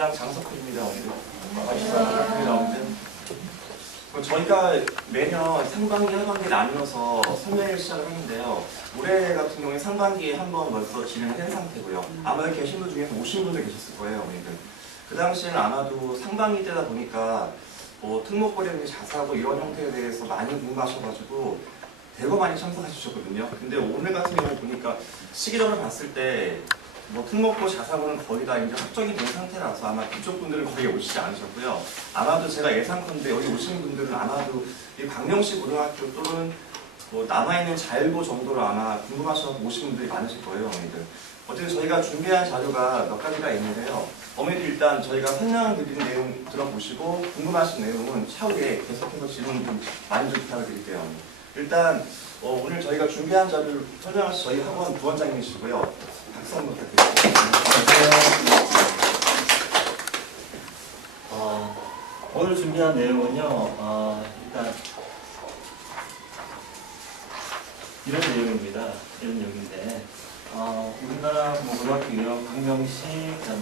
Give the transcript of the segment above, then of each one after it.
부장 장석훈입니다. 오늘은 반갑습니다. 오늘은 저희가 매년 상반기, 하반기 나누어서 설명회를 시작을 하는데요. 올해 같은 경우에 상반기에 한 번 벌써 진행을 한 상태고요. 아마 계신 분 중에서 오신 분들 계셨을 거예요. 오늘은 그 당시에는 아마도 상반기 때다 보니까 뭐 특목고려니 자사고 이런 형태에 대해서 많이 궁금하셔가지고 대거 많이 참석해 주셨거든요. 근데 오늘 같은 경우 보니까 시기점을 봤을 때 뭐 특목고 자사고는 거의 다 이제 확정이 된 상태라서 아마 그쪽 분들은 거의 오시지 않으셨고요. 아마도 제가 예상컨대 여기 오시는 분들은 아마도 이 광명시 고등학교 또는 뭐 남아있는 자율고 정도로 아마 궁금하셔서 오신 분들이 많으실 거예요, 어머니들. 어쨌든 저희가 준비한 자료가 몇 가지가 있는데요. 어머니들 일단 저희가 설명드리는 내용 들어보시고 궁금하신 내용은 차후에 계속해서 질문 좀 많이 좀 부탁드릴게요. 일단 오늘 저희가 준비한 자료를 설명하실 저희 학원 부원장님이시고요. 박수 한번 부탁드립니다. 오늘 준비한 내용은요, 일단 이런 내용입니다. 이런 내용인데, 우리나라 고등학교 유형 광명시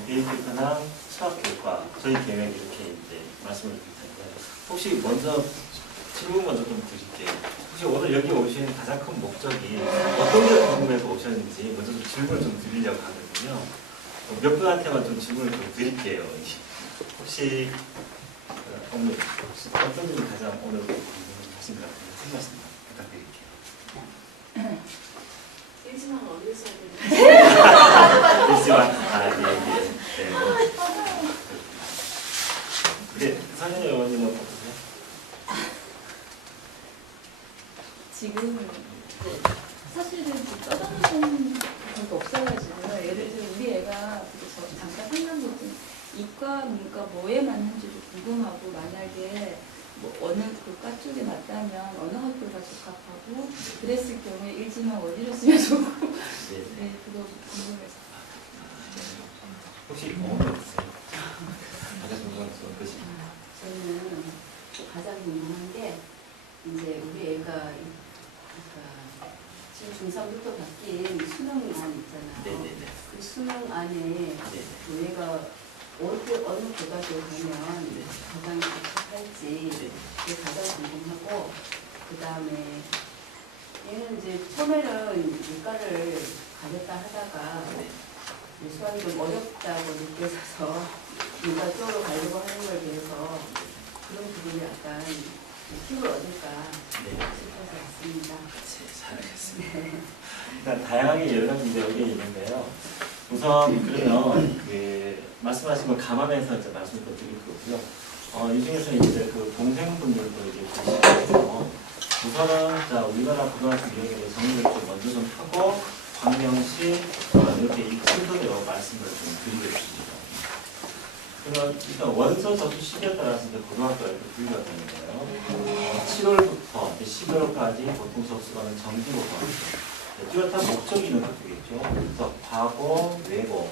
BAT 근황 수학교과 저희 계획 이렇게 이제 말씀을 드릴 텐데, 혹시 먼저 질문 먼저 좀 드릴게요. 혹시 오늘 여기 오신 가장 큰 목적이 어떤 게 궁금해서 오셨는지 먼저 좀 질문을 좀 드리려고 하거든요. 몇 분한테만 좀 질문을 좀 드릴게요. 혹시 어머니 어떤 분이 가장 오늘 궁금하신 것 같아요? 한 말씀 부탁드릴게요. 일지만 어디서 해야 되는지. 일지만 네. 선현이 의원님은 어떠세요? 지금 사실은 떠드는 것도 없어가지고요. 예를 들어 우리 애가 잠깐 생각한 것은 이과, 문과 뭐에 맞는지도 궁금하고 만약에 뭐 어느 교과 쪽에 맞다면 어느 학교가 적합하고 그랬을 경우에 일지만 어디로 쓰면 좋고 네, 그거 궁금해서. 혹시 어머니 어떠세요? 가장 궁금한 건 무엇이신가요? 저는 가장 궁금한 게 이제 우리 애가 지금 중3부터 바뀐 수능안 있잖아요. 네네네. 그 수능안에 그 얘가 어느 교과서에 가면 가장 적합할지 그게 가장 궁금하고, 그 다음에 얘는 이제 처음에는 이과를 가겠다 하다가 수학이 좀 어렵다고 느껴져서 이과 쪽으로 가려고 하는 거에 대해서 그런 부분이 약간 팁을 얻을까 싶어서 왔습니다. 잘하겠습니다. 일단 다양하게 여러 가지 여기 있는데요. 우선 그러면 말씀하신 걸 감안해서 이제 말씀을 드릴 거고요. 이 중에서 이제 그 동생분들도 이제 계시고요. 우선은 자 우리나라 고등학교 유형에 대해 정리를 좀 먼저 좀 하고 광명시 이렇게 이 순서대로 말씀을 좀 드리겠습니다. 그러면 일단 원서 접수 시기에 따라서 이제 고등학교가 이렇게 분류가 되는 거예요. 7월부터 12월까지 보통 접수가는 정기고등학교. 뚜렷한 목적이 있는 것들이겠죠. 그래서 과고, 외고,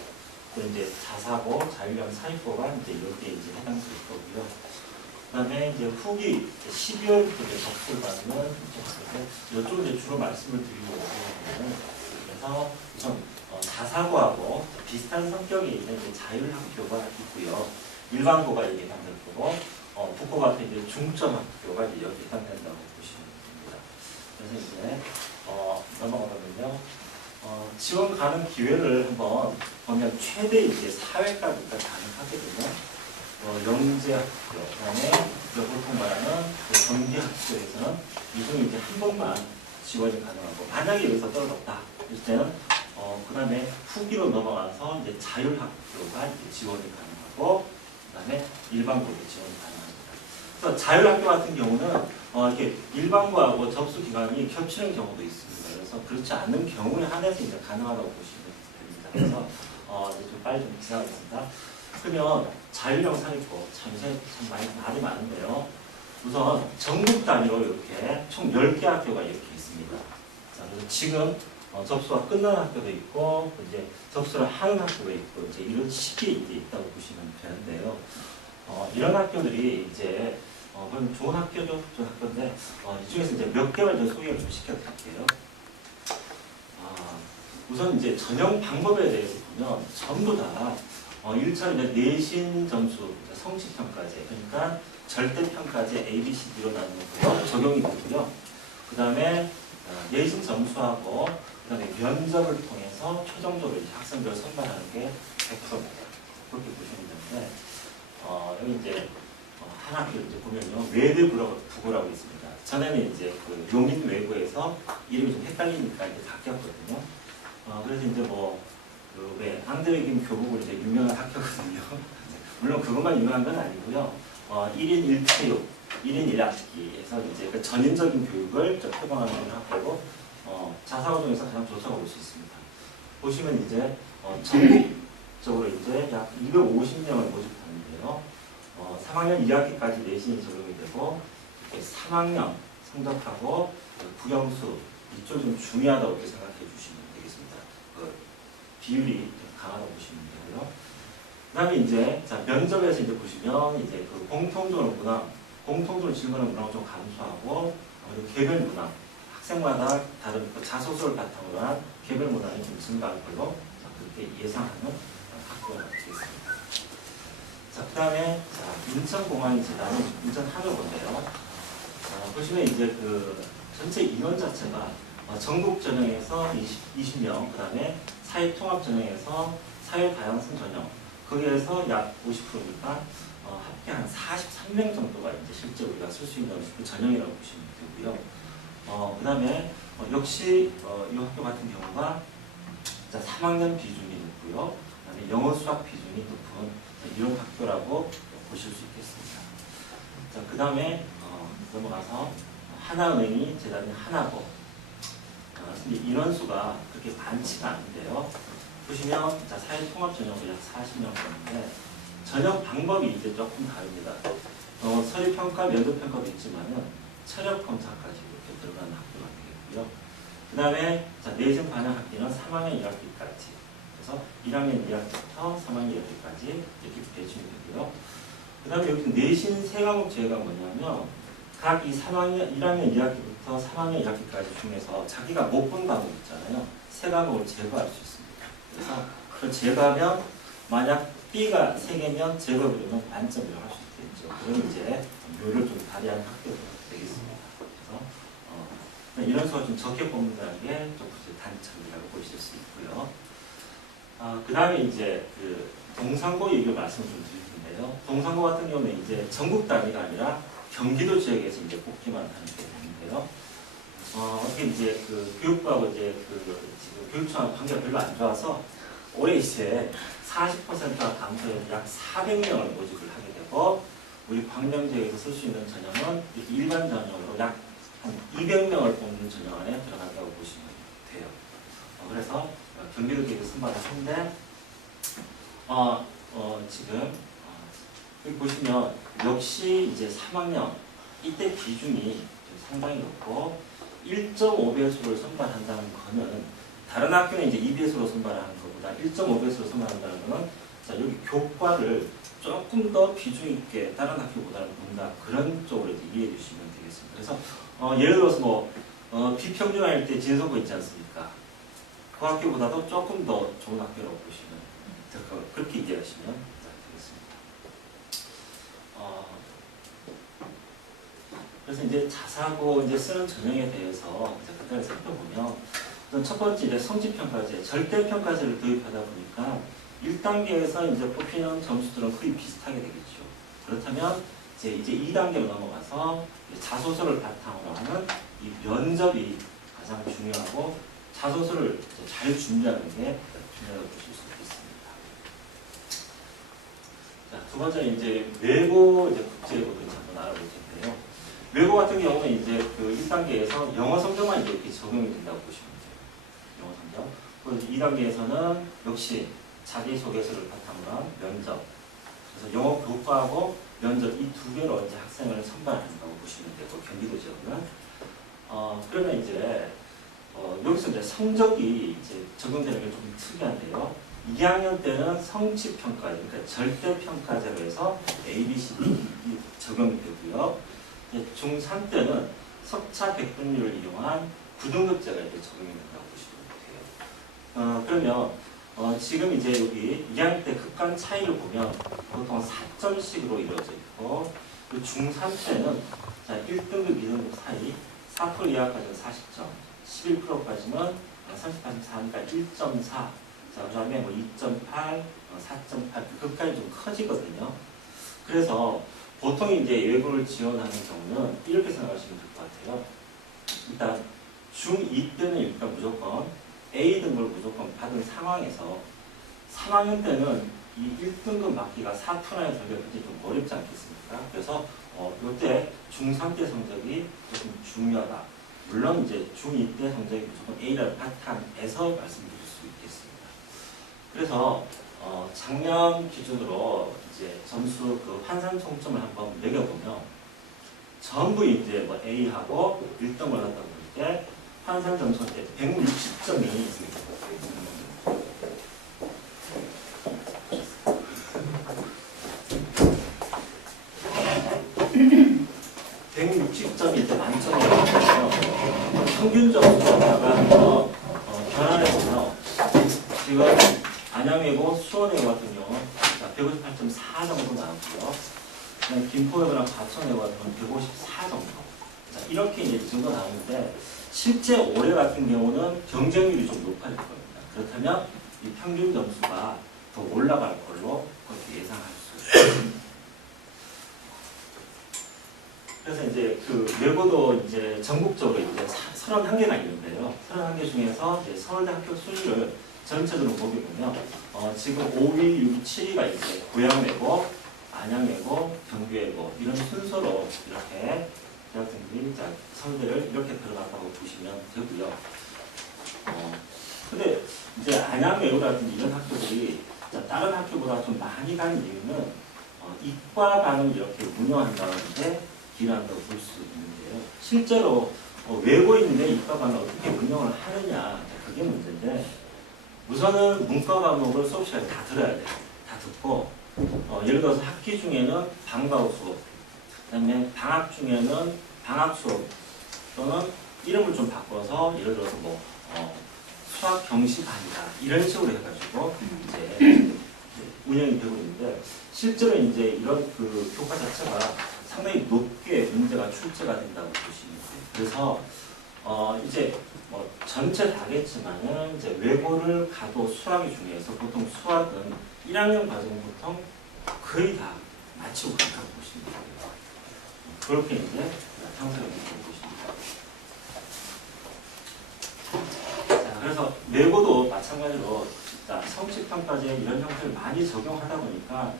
또 이제 자사고, 자율형 사립고가 이제 이렇게 이제 해당될 거고요. 그다음에 이제 후기 12월부터 이제 접수를 받는 이쪽 이제 주로 말씀을 드리려고 하거든요. 그래서 우선 자사고하고 비슷한 성격이 있는 이제 자율학교가 있고요. 일반고가 여기 해당될 거고, 북고 같은 이제 중점학교가 이제 여기 해당된다고 보시면 됩니다. 그래서 이제 넘어가면요. 지원 가능 기회를 한번 보면 최대 이제 4회까지가 가능하거든요. 영재학교, 그다음에 보통 말하는 전기학교에서는 이 중에 이제 한 번만 지원이 가능하고, 만약에 여기서 떨어졌다 할 때는 그다음에 후기로 넘어가서 이제 자율학교가 이제 지원이 가능하고, 그다음에 일반고도 지원이 가능합니다. 그래서 자율학교 같은 경우는 이렇게 일반고하고 접수 기간이 겹치는 경우도 있습니다. 그래서 그렇지 않은 경우에 한해서 이제 가능하다고 보시면 됩니다. 그래서 이제 좀 빨리 좀 지나가겠습니다. 그러면 자율형 사립고 참 말이 많은데요. 우선 전국 단위로 이렇게 총 10개 학교가 이렇게 있습니다. 자, 그래서 지금 접수가 끝난 학교도 있고 이제 접수를 하는 학교도 있고 이제 이런 시기에 이제 있다고 보시면 되는데요. 이런 학교들이 이제 그럼 좋은 학교죠, 좋은 학교인데 이 중에서 이제 몇 개만 좀 소개를 좀 시켜드릴게요. 우선 이제 전형 방법에 대해서 보면 전부 다 1차는 이제 내신 점수, 성취평가제, 그러니까 절대평가제 A, B, C, D로 나누는 거 적용이 되고요. 그 다음에 내신 점수하고 그 다음에 면접을 통해서 최종적으로 이제 학생들을 선발하는 게 100%입니다. 그렇게 보시면 되는데 여기 이제 한 학교 이제 보면요, 외대부고라고 있습니다. 전에는 이제 그 용인 외고에서 이름이 좀 헷갈리니까 이제 바뀌었거든요. 그래서 이제 왜 앙드레긴 교복으로 이제 유명한 학교거든요. 물론 그것만 유명한 건 아니고요. 1인 1체육, 1인 1학기에서 이제 그 전인적인 교육을 표방하는 학교고, 자사고 중에서 가장 좋다고 볼 수 있습니다. 보시면 이제 전국적으로 이제 약 250명을 모집하는데요. 3학년 2학기까지 내신이 적용이 되고, 3학년 성적하고 국영수 이쪽 좀 중요하다고 이렇게 생각해 주시면 되겠습니다. 그 비율이 좀 강하다고 보시면 되고요. 그다음에 이제 면접에서 이제 보시면 이제 그 공통적으로 질문하는 문항을 좀 감소하고 그리고 개별 문항, 학생마다 다른 그 자소서를 바탕으로 한 개별 문항이 좀 증가할 걸로 그렇게 예상하는 학교가 되겠습니다. 그다음에 인천공항이 지나는 인천항을본데요. 보시면 이제 그 전체 인원 자체가 전국 전형에서 20명, 그 다음에 사회통합 전형에서 사회다양성 전형, 거기에서 약 50%니까 합계 한 43명 정도가 이제 실제 우리가 쓸 수 있는 그 전형이라고 보시면 되고요. 그 다음에 역시 이 학교 같은 경우가 3학년 비중이 높고요. 그 다음에 영어 수학 비중이 높은 이런 학교라고 보실 수 있겠습니다. 그 다음에 넘어가서 하나은행이 재단인 하나고. 근데 인원수가 그렇게 많지가 않은데요. 보시면 사회통합 전형도 약 40명 정도인데 전형 방법이 이제 조금 다릅니다. 서류평가, 면접평가도 있지만은 체력검사까지 이렇게 들어가는 학교가 되겠고요. 그 다음에 내신 반영 학기는 3학년 1학기까지. 그래서 1학년 2학기부터 3학년 1학기까지 이렇게 배치가 되고요. 그 다음에 여기 내신 세 과목 제외가 뭐냐면 각 이 3학년 1학년 2학기부터 3학년 2학기까지 중에서 자기가 못 본 과목 있잖아요. 세 과목을 제거할 수 있습니다. 그래서 그걸 제거하면 만약 B가 3개면 제거해보면 만점을 할 수 있겠죠. 그럼 이제 묘를 좀 발휘하는 학교가 되겠습니다. 그래서 이런 수가 좀 적게 뽑는다는 게 좀 단점이라고 보실 수 있고요. 그 다음에 이제 그 동산고 얘기를 말씀을 좀 드릴 텐데요. 동산고 같은 경우는 이제 전국 단위가 아니라 경기도 지역에서 이제 뽑기만 하는 게 되는데요. 어떻게 이제 그 교육부하고 이제 그 지금 교육청하고 관계가 별로 안 좋아서 올해 이제 40%가 감소해서 약 400명을 모집을 하게 되고 우리 광명 지역에서 쓸 수 있는 전형은 이렇게 일반 전형으로 약 한 200명을 뽑는 전형 안에 들어간다고 보시면 돼요. 그래서 경기도 지역에서 선발을 했는데 지금 여기 보시면 역시 이제 3학년 이때 비중이 상당히 높고 1.5배수를 선발한다는 거는 다른 학교는 이제 2배수로 선발하는 것보다 1.5배수로 선발한다는 거는 여기 교과를 조금 더 비중 있게 다른 학교보다는 본다 그런 쪽으로 이제 이해해 주시면 되겠습니다. 그래서 예를 들어서 비평준화일 때 진성고 있지 않습니까? 그 학교보다도 조금 더 좋은 학교라고 보시면 될 거 그렇게 이해하시면 되겠습니다. 그래서 이제 자사고 이제 쓰는 전형에 대해서 이제 간단히 살펴보면 첫 번째 이제 성취평가제, 절대평가제를 도입하다 보니까 1단계에서 이제 뽑히는 점수들은 거의 비슷하게 되겠죠. 그렇다면 이제 2단계로 넘어가서 자소서를 바탕으로 하는 이 면접이 가장 중요하고 자소서를 잘 준비하는 게 중요하다고 보실 수 있겠습니다. 두 번째 이제 외고 이제 국제고도 이제 한번 알아볼 텐데요. 외고 같은 경우는 이제 그 1단계에서 영어 성적만 이렇게 적용이 된다고 보시면 돼요. 영어 성적. 그리고 2단계에서는 역시 자기소개서를 바탕으로 한 면접. 그래서 영어 교과하고 면접 이 두 개로 이제 학생을 선발한다고 보시면 되고 경기도 지역은 그러면 이제 여기서 이제 성적이 이제 적용되는 게 좀 특이한데요. 2학년 때는 성취평가제, 그러니까 절대평가제로 해서 A, B, C, D 적용이 되고요. 중3 때는 석차 백분율을 이용한 9등급제가 이제 적용이 된다고 보시면 돼요. 그러면 지금 이제 여기 2학년 때 급간 차이를 보면 보통 4점씩으로 이루어져 있고 그리고 중3 때는 자 1등급, 2등급 사이 4% 이하까지는 40점, 11%까지는 30%, 1.4. 자, 그 다음에 뭐 2.8, 4.8, 그것까지 좀 커지거든요. 그래서 보통 이제 외고를 지원하는 경우는 이렇게 생각하시면 될 것 같아요. 일단 중2 때는 일단 무조건 A 등급을 무조건 받은 상황에서 3학년 때는 이 1등급 맞기가 4%나 되기가 굉장히 좀 어렵지 않겠습니까? 그래서 이때 중3 때 성적이 조금 중요하다. 물론 이제 중2 때 성적이 무조건 A라는 바탕에서 말씀드릴 수 있겠습니다. 그래서 작년 기준으로 이제 점수 그 환산 총점을 한번 매겨보면 전부 이제 뭐 A하고 1등을 얻었다 볼 때 환산 점수가 이제 160점이 있습니다. 160점이 이제 만점이거든요. 평균 점수에다가 변환해보면 지금 안양외고, 수원외고 같은 경우 158.4 정도 나왔고요. 그냥 김포외고랑 과천외고 같은 경우는 154 정도. 자, 이렇게 이제 이 정도 나오는데 실제 올해 같은 경우는 경쟁률이 좀 높아질 겁니다. 그렇다면 이 평균 점수가 더 올라갈 걸로 그렇게 예상할 수 있습니다. 그래서 이제 그 외고도 이제 전국적으로 이제 31개가 있는데요. 31개 중에서 이제 서울대 학교 순위를 전체적으로 보게 보면 지금 5위, 6위, 7위가 이제 고양외고, 안양외고, 경기외고 이런 순서로 이렇게 대학생들이 서울대를 이렇게 들어갔다고 보시면 되고요. 근데 이제 안양외고라든지 이런 학교들이 다른 학교보다 좀 많이 가는 이유는 이과반을 이렇게 운영한다는데 기여한다고 볼 수 있는데요. 실제로 외고에 있는데 이과반을 어떻게 운영을 하느냐 그게 문제인데 우선은 문과 과목을 수업 시간에 다 들어야 돼요. 다 듣고 예를 들어서 학기 중에는 방과 후 수업, 그다음에 방학 중에는 방학 수업 또는 이름을 좀 바꿔서 예를 들어서 뭐 수학 경시반이다 이런 식으로 해가지고 이제 운영이 되고 있는데 실제로 이제 이런 그 교과 자체가 상당히 높게 문제가 출제가 된다고 보시면 돼요. 그래서 이제 뭐 전체 다겠지만은 이제 외고를 가도 수학이 중요해서 보통 수학은 1학년 과정 보통 거의 다 마치고 간다고 보시면 돼요. 그렇게 이제 형성을 보십니다. 자, 그래서 외고도 마찬가지로 성취평가제 이런 형태를 많이 적용하다 보니까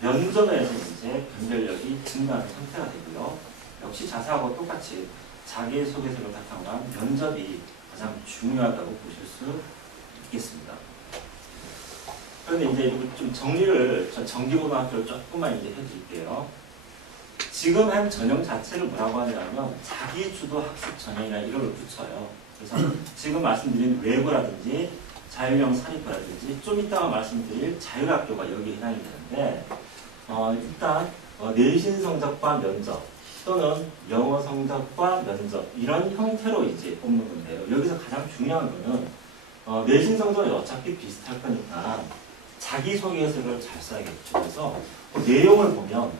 면접에서 이제 변별력이 증가하는 상태가 되고요. 역시 자사하고 똑같이 자기소개서를 바탕으로 한 면접이 가장 중요하다고 보실 수 있겠습니다. 그런데 이제 좀 정리를 정기고등학교를 조금만 이제 해드릴게요. 지금 한 전형 자체를 뭐라고 하냐면 자기주도 학습 전형이나 이런 걸 붙여요. 그래서 지금 말씀드린 외고라든지 자율형 사립고라든지 좀 이따가 말씀드릴 자율학교가 여기에 해당이 되는데 일단 내신 성적과 면접 또는 영어 성적과 면접 이런 형태로 이제 뽑는 건데요. 여기서 가장 중요한 거는 내신 성적이 어차피 비슷할 거니까 자기소개서를 잘 써야겠죠. 그래서 내용을 보면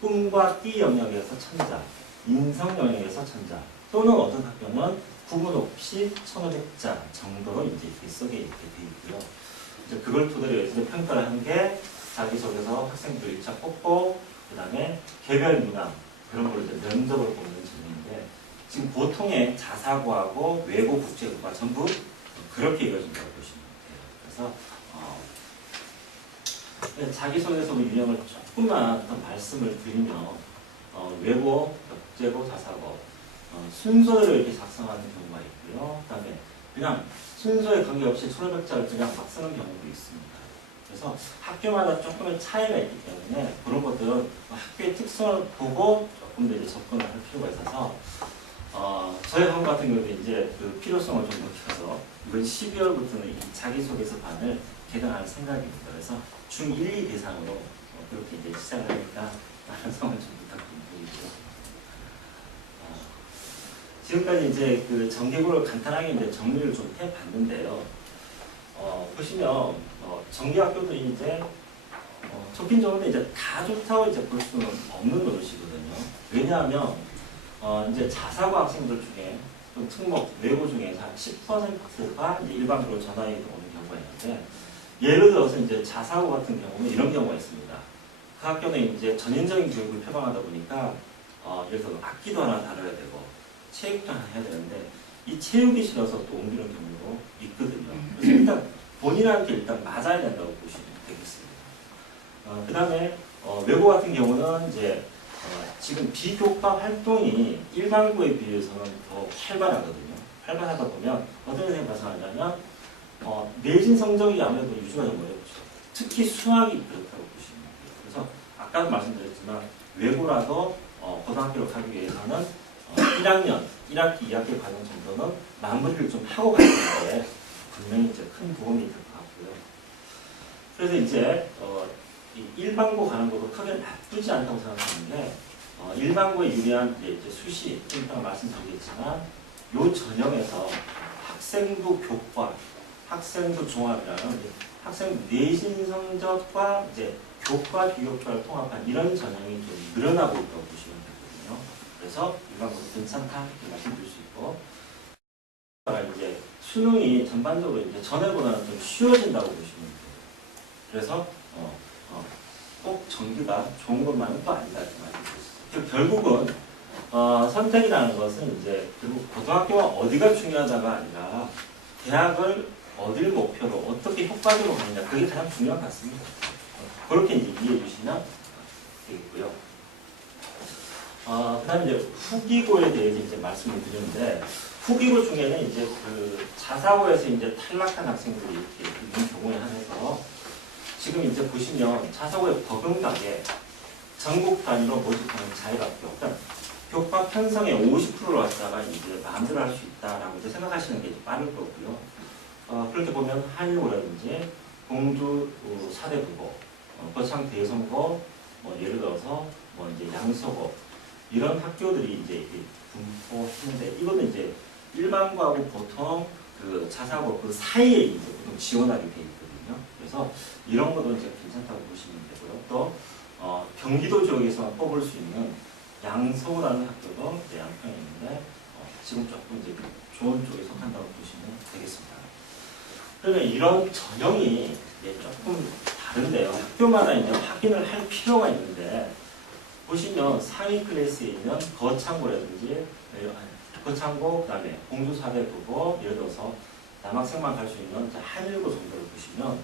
꿈과 띠 영역에서 천자, 인성 영역에서 천자 또는 어떤 학교는 구분 없이 1,500자 정도로 이제 써게 이렇게 돼 있고요. 이제 그걸 토대로 해서 평가를 한 게 자기소개서 학생들 1차 뽑고 그다음에 개별 문항 그런 걸 이제 면접을 보는 전형인데 지금 보통의 자사고하고 외고 국제고가 전부 그렇게 이루어진다고 보시면 돼요. 그래서 자기소개서 유형을 조금만 더 말씀을 드리면 외고, 국제고, 자사고 순서대로 이렇게 작성하는 경우가 있고요. 그 다음에 그냥 순서에 관계없이 1,500자를 그냥 막 쓰는 경우도 있습니다. 그래서 학교마다 조금의 차이가 있기 때문에 그런 것들은 학교의 특성을 보고 조금 더 이제 접근을 할 필요가 있어서 저희 학원 같은 경우는 이제 그 필요성을 좀 느껴서 이번 12월부터는 이 자기소개서 반을 개강할 생각입니다. 그래서 중1, 2 대상으로 그렇게 이제 시작을 하니까 많은 성원 좀 부탁드리고요. 지금까지 이제 그 정기고를 간단하게 이제 정리를 좀 해봤는데요. 보시면 정규학교들이 이제 좋긴 좋은데 이제 다 좋다고 이제 볼 수는 없는 노릇이거든요. 왜냐하면 이제 자사고 학생들 중에 또 특목 외고 중에서 한 10%가 이제 일반고로 전화에 오는 경우가 있는데, 예를 들어서 이제 자사고 같은 경우는 이런 경우가 있습니다. 그 학교는 이제 전인적인 교육을 표방하다 보니까 예를 들어 악기도 하나 다뤄야 되고 체육도 하나 해야 되는데 이 체육이 싫어서 또 옮기는 경우도 있거든요. 그래서 일단 본인한테 일단 맞아야 된다고 보시면 되겠습니다. 그 다음에 외고 같은 경우는 이제 지금 비교과 활동이 일반고에 비해서는 더 활발하거든요. 활발하다 보면 어떤 선생님이 발생하냐면 내신 성적이 아무래도 유지가 좀 어렵죠. 특히 수학이 그렇다고 보시면 돼요. 그래서 아까도 말씀드렸지만 외고라도 고등학교로 가기 위해서는 1학년, 1학기, 2학기 과정 정도는 마무리를 좀 하고 가야 되는데 분명히 이제 큰 도움이 될 것 같고요. 그래서 이제 이 일반고 가는 것도 크게 나쁘지 않다고 생각하는데 일반고에 유리한 이제 수시, 일단 말씀드리겠지만 요 전형에서 학생부 교과, 학생부 종합이라는 학생 내신 성적과 이제 교과 비교과를 통합한 이런 전형이 좀 늘어나고 있다고 보시면 되거든요. 그래서 일반고도 괜찮다 이렇게 말씀드릴 수 있고, 이제 수능이 전반적으로 이제 전에보다는 좀 쉬워진다고 보시면 돼요. 그래서 꼭 정규가 좋은 것만은 또 아니다 이렇게 말씀드렸습니다. 결국은 선택이라는 것은 이제 결국 고등학교가 어디가 중요하다가 아니라 대학을 어딜 목표로 어떻게 효과적으로 가느냐, 그게 가장 중요한 것 같습니다. 그렇게 이제 이해해 주시면 되겠고요. 그 다음에 이제 후기고에 대해서 이제 말씀을 드렸는데, 후기고 중에는 이제 그 자사고에서 이제 탈락한 학생들이 이렇게 있는 경우에 한해서 지금 이제 보시면 자사고에 버금가게 전국 단위로 모집하는 자율학교, 그러니까 교과 편성의 50%를 갖다가 이제 마음대로 할 수 있다라고 이제 생각하시는 게 빠를 거고요. 그렇게 보면 한일고라든지 공주 4대 부고, 거창 대성고, 예를 들어서 이제 양서고 이런 학교들이 이제 분포했는데, 이거는 이제 일반고하고 보통 그 자사고 그 사이에 이제 보통 지원하게 돼 있거든요. 그래서 이런 것도 이제 괜찮다고 보시면 되고요. 또 경기도 지역에서 뽑을 수 있는 양서구라는 학교도 이제 양평에 있는데 지금 조금 이제 좋은 쪽에 속한다고 보시면 되겠습니다. 그러면 이런 전형이 이제 조금 다른데요. 학교마다 이제 확인을 할 필요가 있는데, 보시면 상위 클래스에 있는 거창고라든지 거창고, 그 다음에 공주 4대 부고, 예를 들어서 남학생만 갈 수 있는 한일고 정도를 보시면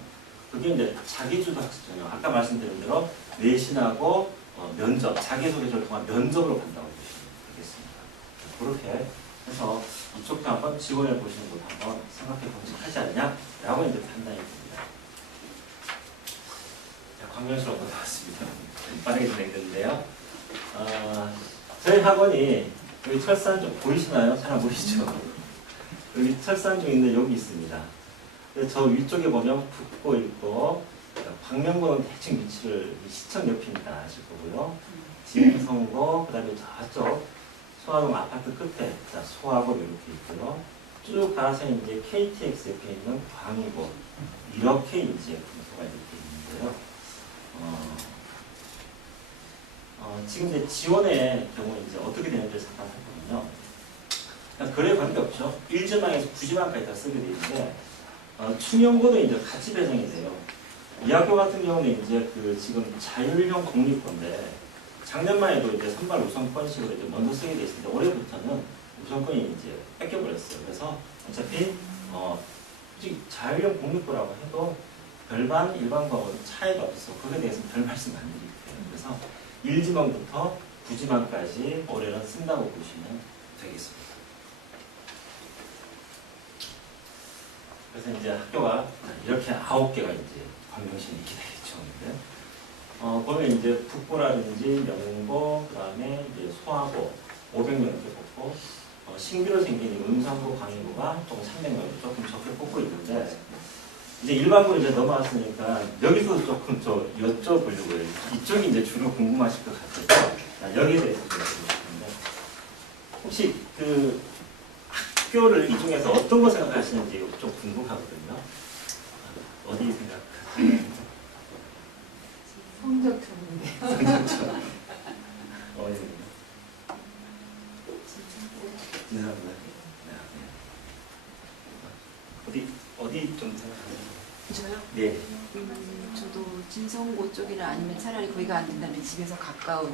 그게 이제 자기주도 학습 전형, 아까 말씀드린 대로 내신하고 면접, 자기소개서를 통한 면접으로 간다고 보시면 되겠습니다. 그렇게 해서 이쪽도 한번 지원해 보시는 것도 한번 생각해 보면 하지 않냐라고 이제 판단이 됩니다. 광명시로 넘어갔습니다. 빠르게 진행되는데요. 저희 학원이 여기 철산 좀 보이시나요? 잘 안 보이시죠? 여기 철산 중인데 여기 있습니다. 저 위쪽에 보면 북고 있고, 광명고는 대충 위치를 시청 옆입니다. 아실 거고요. 진성고, 그 다음에 저쪽 소화동 아파트 끝에 소화고 이렇게 있고요. 쭉 가서 이제 KTX 옆에 있는 광이고, 이렇게 이제 분포가 이렇게 있는데요. 지금 이제 지원의 경우 이제 어떻게 되는지 잠깐 살펴보면요. 그래 관계없죠. 1지망에서 9지망까지 다 쓰게 돼 있는데, 충영고도 이제 같이 배정이 돼요. 이 학교 같은 경우는 이제 그 지금 자율형 공립고인데, 작년만 해도 이제 선발 우선권식으로 이제 먼저 쓰게 돼 있는데, 올해부터는 우선권이 이제 뺏겨버렸어요. 그래서 어차피 솔직히 자율형 공립고라고 해도 별반 일반고하고는 차이가 없어서 그거에 대해서는 별 말씀 안 드릴게요. 그래서 1지망부터 9지망까지 올해는 쓴다고 보시면 되겠습니다. 그래서 이제 학교가 이렇게 9개가 이제 광명시에 있게 되겠죠. 보면 이제 북고라든지 명고, 그 다음에 이제 소하고 500명 이렇게 뽑고, 신규로 생긴 음성고, 광인고가 조금 300명 조금 적게 뽑고 있는데, 이제 일반고로 이제 넘어왔으니까 여기서 조금 더 여쭤보려고 해요. 이쪽이 이제 주로 궁금하실 것 같아서 여기에 대해서 좀 여쭤보는데, 혹시 그 학교를 이 중에서 어떤 거 생각하시는지 좀 궁금하거든요. 어디 생각하세요? 성적 좋은데. 어디 좀 생각하세요? 저요? 네. 저도 진성고 쪽이나 아니면 차라리 거기가 안 된다면 집에서 가까운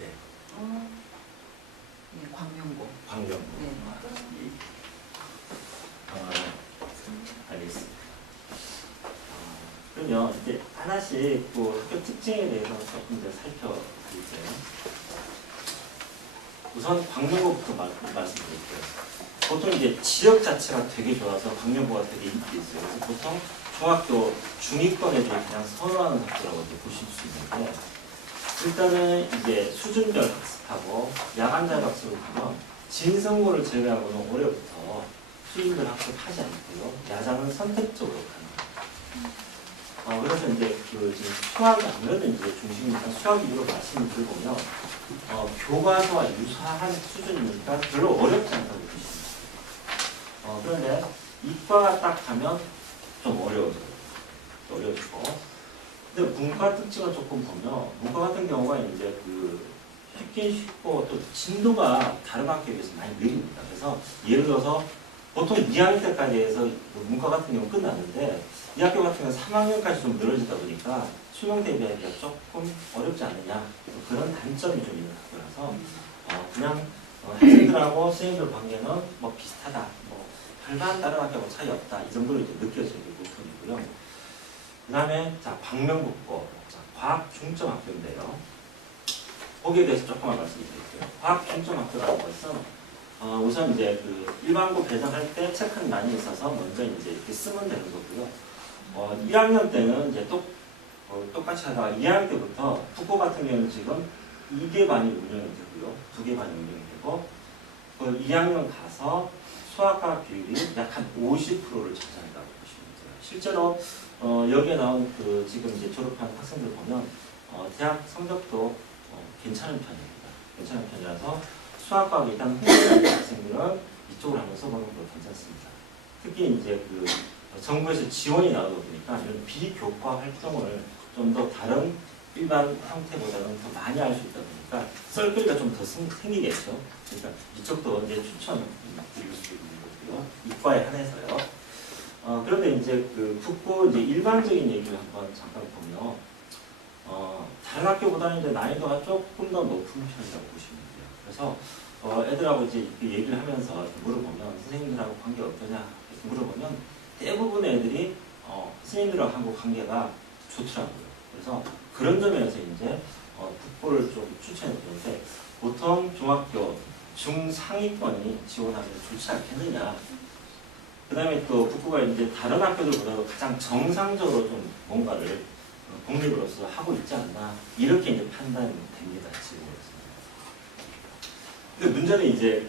네. 네, 광명고. 광명. 네. 알겠습니다. 그러면 이제 하나씩 그 학교 특징에 대해서 조금 더 살펴드릴게요. 우선 광명고부터 말씀드릴게요. 보통 이제 지역 자체가 되게 좋아서 광명고가 되게 인기 있어요. 그래서 보통 중학교 중위권 애들이 그냥 선호하는 학교라고 이제 보실 수 있는데, 일단은 이제 수준별 학습하고 야간 자율학습을 보면 진성고를 제외하고는 올해부터 수준별 학습하지 않고요. 야자는 선택적으로 가는 거예요. 그래서 이제 그 지금 수학이 아무래도 이제 중심이니까 수학 위주로 말씀을 드려보면 교과서와 유사한 수준이니까 별로 어렵지 않다고 보시면 돼요. 그런데 이과가 딱 가면 좀 어려워지고. 근데 문과 특징을 조금 보면 문과 같은 경우가 이제 그 쉽긴 쉽고 또 진도가 다른 학교에 비해서 많이 느립니다. 그래서 예를 들어서 보통 2학년 때까지 해서 문과 같은 경우 끝났는데 이 학교 같은 경우는 3학년까지 좀 늘어지다 보니까 수능 대비하기가 조금 어렵지 않느냐 그런 단점이 좀 있는 학교라서 그냥 학생들하고 선생님들 관계는 뭐 비슷하다, 뭐 별반 다른 학교하고 차이 없다 이 정도로 이제 느껴지는 게 보통이고요. 그 다음에 자 광명국고 과학 중점 학교인데요. 거기에 대해서 조금만 말씀드릴게요. 과학 중점 학교라는 것은 우선 이제 그 일반고 배정할 때 체크는 많이 있어서 먼저 이제 이렇게 쓰면 되는 거고요. 1학년 때는 이제 똑같이 하다가 2학년 때부터 국고 같은 경우는 지금 2개 반이 운영이 되고요. 2개 반이 운영이 되고 2학년 가서 수학과 비율이 약 한 50%를 차지한다고 보시면 돼요. 실제로 여기에 나온 그 지금 이제 졸업한 학생들 보면 대학 성적도 괜찮은 편입니다. 괜찮은 편이라서 수학과 일단 흥미있는 학생들은 이쪽을 한번 써보는 것도 괜찮습니다. 특히 이제 그 정부에서 지원이 나오다 보니까 이런 비교과 활동을 좀 더 다른 일반 형태보다는 더 많이 할 수 있다 보니까 썰거리가 좀 더 생기겠죠. 그러니까 이쪽도 이제 추천드릴 수 있는 거고요. 이과에 한해서요. 그런데 이제 그 국고 이제 일반적인 얘기를 한번 잠깐 보면 다른 학교보다는 이제 난이도가 조금 더 높은 편이라고 보시면 돼요. 그래서 애들하고 이제 얘기를 하면서 물어보면 선생님들하고 관계 어떠냐 이렇게 물어보면 대부분의 애들이 선생님들하고 관계가 좋더라고요. 그래서 그런 점에서 이제 국고를 좀 추천해 드리는데 보통 중학교 중상위권이 지원하면 좋지 않겠느냐. 그 다음에 또 국고가 이제 다른 학교들보다도 가장 정상적으로 좀 뭔가를 공립으로서 하고 있지 않나 이렇게 이제 판단이 됩니다. 지금. 근데 문제는 이제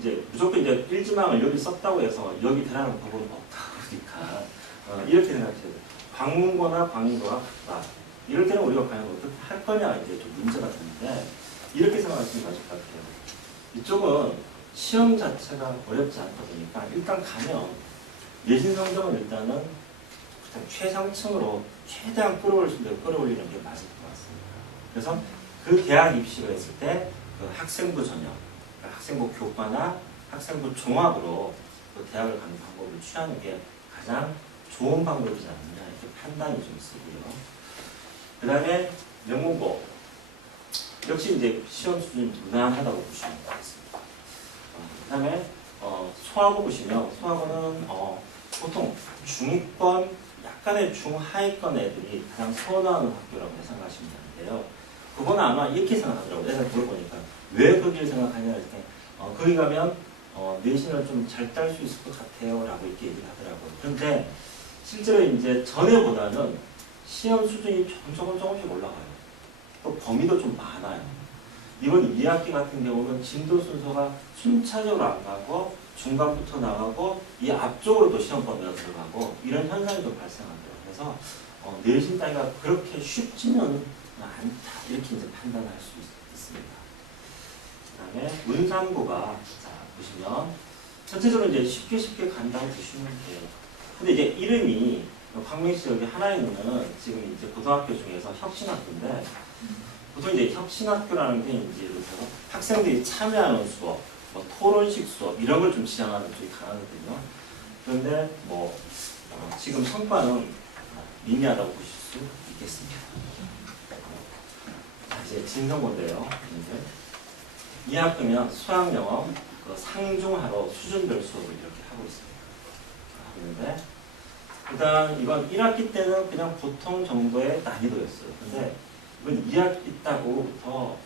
이제 무조건 이제 일지망을 여기 썼다고 해서 여기 들어가는 방법은 없다 그러니까 이렇게 생각해야 돼요. 광문고나 광인고가 같다. 이럴 때는 우리가 과연 어떻게 할 거냐 이제 좀 문제가 되는데 이렇게 생각하시면 맞을 것 같아요. 이쪽은 시험 자체가 어렵지 않다 보니까 일단 가면 내신 성적은 일단은 최상층으로 최대한 끌어올릴 수 있는 끌어올리는 게 맞을 것 같습니다. 그래서 그 대학 입시를 했을 때 그 학생부 전형, 그러니까 학생부 교과나 학생부 종합으로 그 대학을 가는 방법을 취하는 게 가장 좋은 방법이지 않느냐 이렇게 판단이 좀 있고요. 그 다음에 명문고 역시 이제 시험 수준이 무난하다고 보시면 되겠습니다. 그 다음에 소학고 보시면 소학고는 보통 중위권 약간의 중하위권 애들이 가장 선호하는 학교라고 생각하시면 되는데요. 그거는 아마 이렇게 생각하더라고요. 내가 물어보니까 왜 거기를 생각하냐 할 때 거기 가면 내신을 좀 잘 딸 수 있을 것 같아요 라고 이렇게 얘기를 하더라고요. 그런데 실제로 이제 전에보다는 시험 수준이 조금씩 올라가요. 또 범위도 좀 많아요. 이번 2학기 같은 경우는 진도 순서가 순차적으로 안 가고 중간부터 나가고 이 앞쪽으로 또 시험 범위가 들어가고 이런 현상이 좀 발생하더라고요. 그래서 내신 따기가 그렇게 쉽지는 않다 이렇게 이제 판단할 수 있습니다. 그 다음에 문상고가 자 보시면 전체적으로 이제 쉽게 간다고 보시면 돼요. 근데 이제 이름이 광명시 여기 하나 있는 지금 이제 고등학교 중에서 혁신학교인데 보통 이제 혁신학교라는 게 이제 예를 들어서 학생들이 참여하는 수업, 뭐 토론식 수업 이런 걸 좀 지향하는 쪽이 강하거든요. 그런데 뭐 지금 성과는 미미하다고 보실 수 있겠습니다. 자, 이제 진성고인데요. 이제 이 학교면 수학, 영어, 상중하로 수준별 수업을 이렇게 하고 있습니다. 그런데 일단 이건 1학기 때는 그냥 보통 정도의 난이도였어요. 근데 이건 2학기 때부터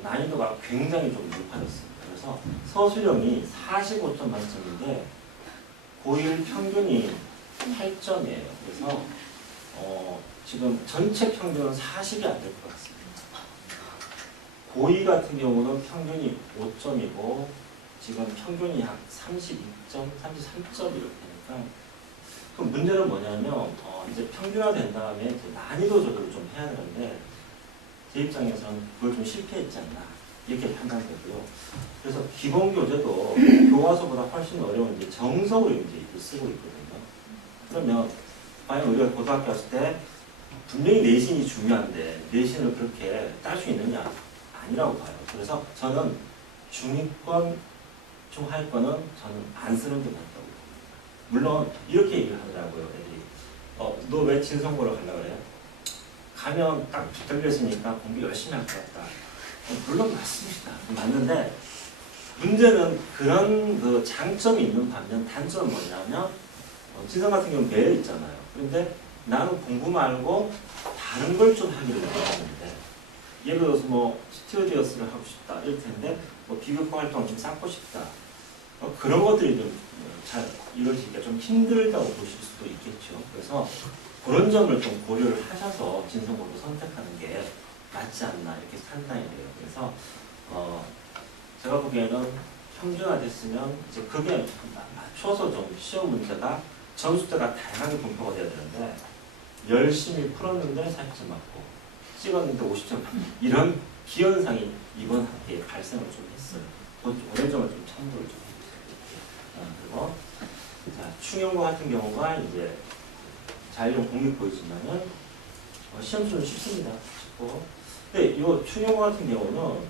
난이도가 굉장히 좀 높아졌습니다. 그래서 서술형이 45점 만점인데 고1 평균이 8점이에요. 그래서 지금 전체 평균은 40이 안 될 것 같습니다. 고2 같은 경우는 평균이 5점이고 지금 평균이 한 32점, 33점 이렇게 하니까 그럼 문제는 뭐냐면 이제 평균화된 다음에 이제 난이도 조절을 좀 해야 되는데 제 입장에서는 그걸 좀 실패했지 않나 이렇게 판단되고요. 그래서 기본 교재도 교과서보다 훨씬 어려운 이제 정석으로 이제 쓰고 있거든요. 그러면 과연 우리가 고등학교 갔을 때 분명히 내신이 중요한데 내신을 그렇게 딸 수 있느냐? 아니라고 봐요. 그래서 저는 중위권, 중하위권은 저는 안 쓰는 게 맞다고 봅니다. 물론 이렇게 얘기를 하더라고요. 애들이 너 왜 진성고를 가려고 그래요? 가면 딱 붙들렸으니까 공부 열심히 할 것 같다. 물론 맞습니다. 맞는데 문제는 그런 그 장점이 있는 반면 단점은 뭐냐면 진성 같은 경우는 매일 있잖아요. 그런데 나는 공부 말고 다른 걸 좀 하기를 원하는데 예를 들어서 뭐 스튜어디어스를 하고 싶다 이럴 텐데 뭐 비교과 활동을 좀 쌓고 싶다 그런 것들이 좀 잘 이루어지기가 좀 힘들다고 보실 수도 있겠죠. 그래서 그런 점을 좀 고려를 하셔서 진성고를 선택하는 게 맞지 않나 이렇게 판단이 돼요. 그래서 제가 보기에는 평준화됐으면 이제 그게 맞춰서 좀 시험 문제가 점수대가 다양하게 분포가 돼야 되는데 열심히 풀었는데 40점 맞고 찍었는데 50점 이런 기현상이 이번 학기에 발생을 좀 했어요. 그런 점을 좀 참고를 좀 해주세요. 그리고 자, 충영고 같은 경우가 이제 자율형 공립 보이지만은 시험수는 쉽습니다. 쉽고. 근데 이 충영고 같은 경우는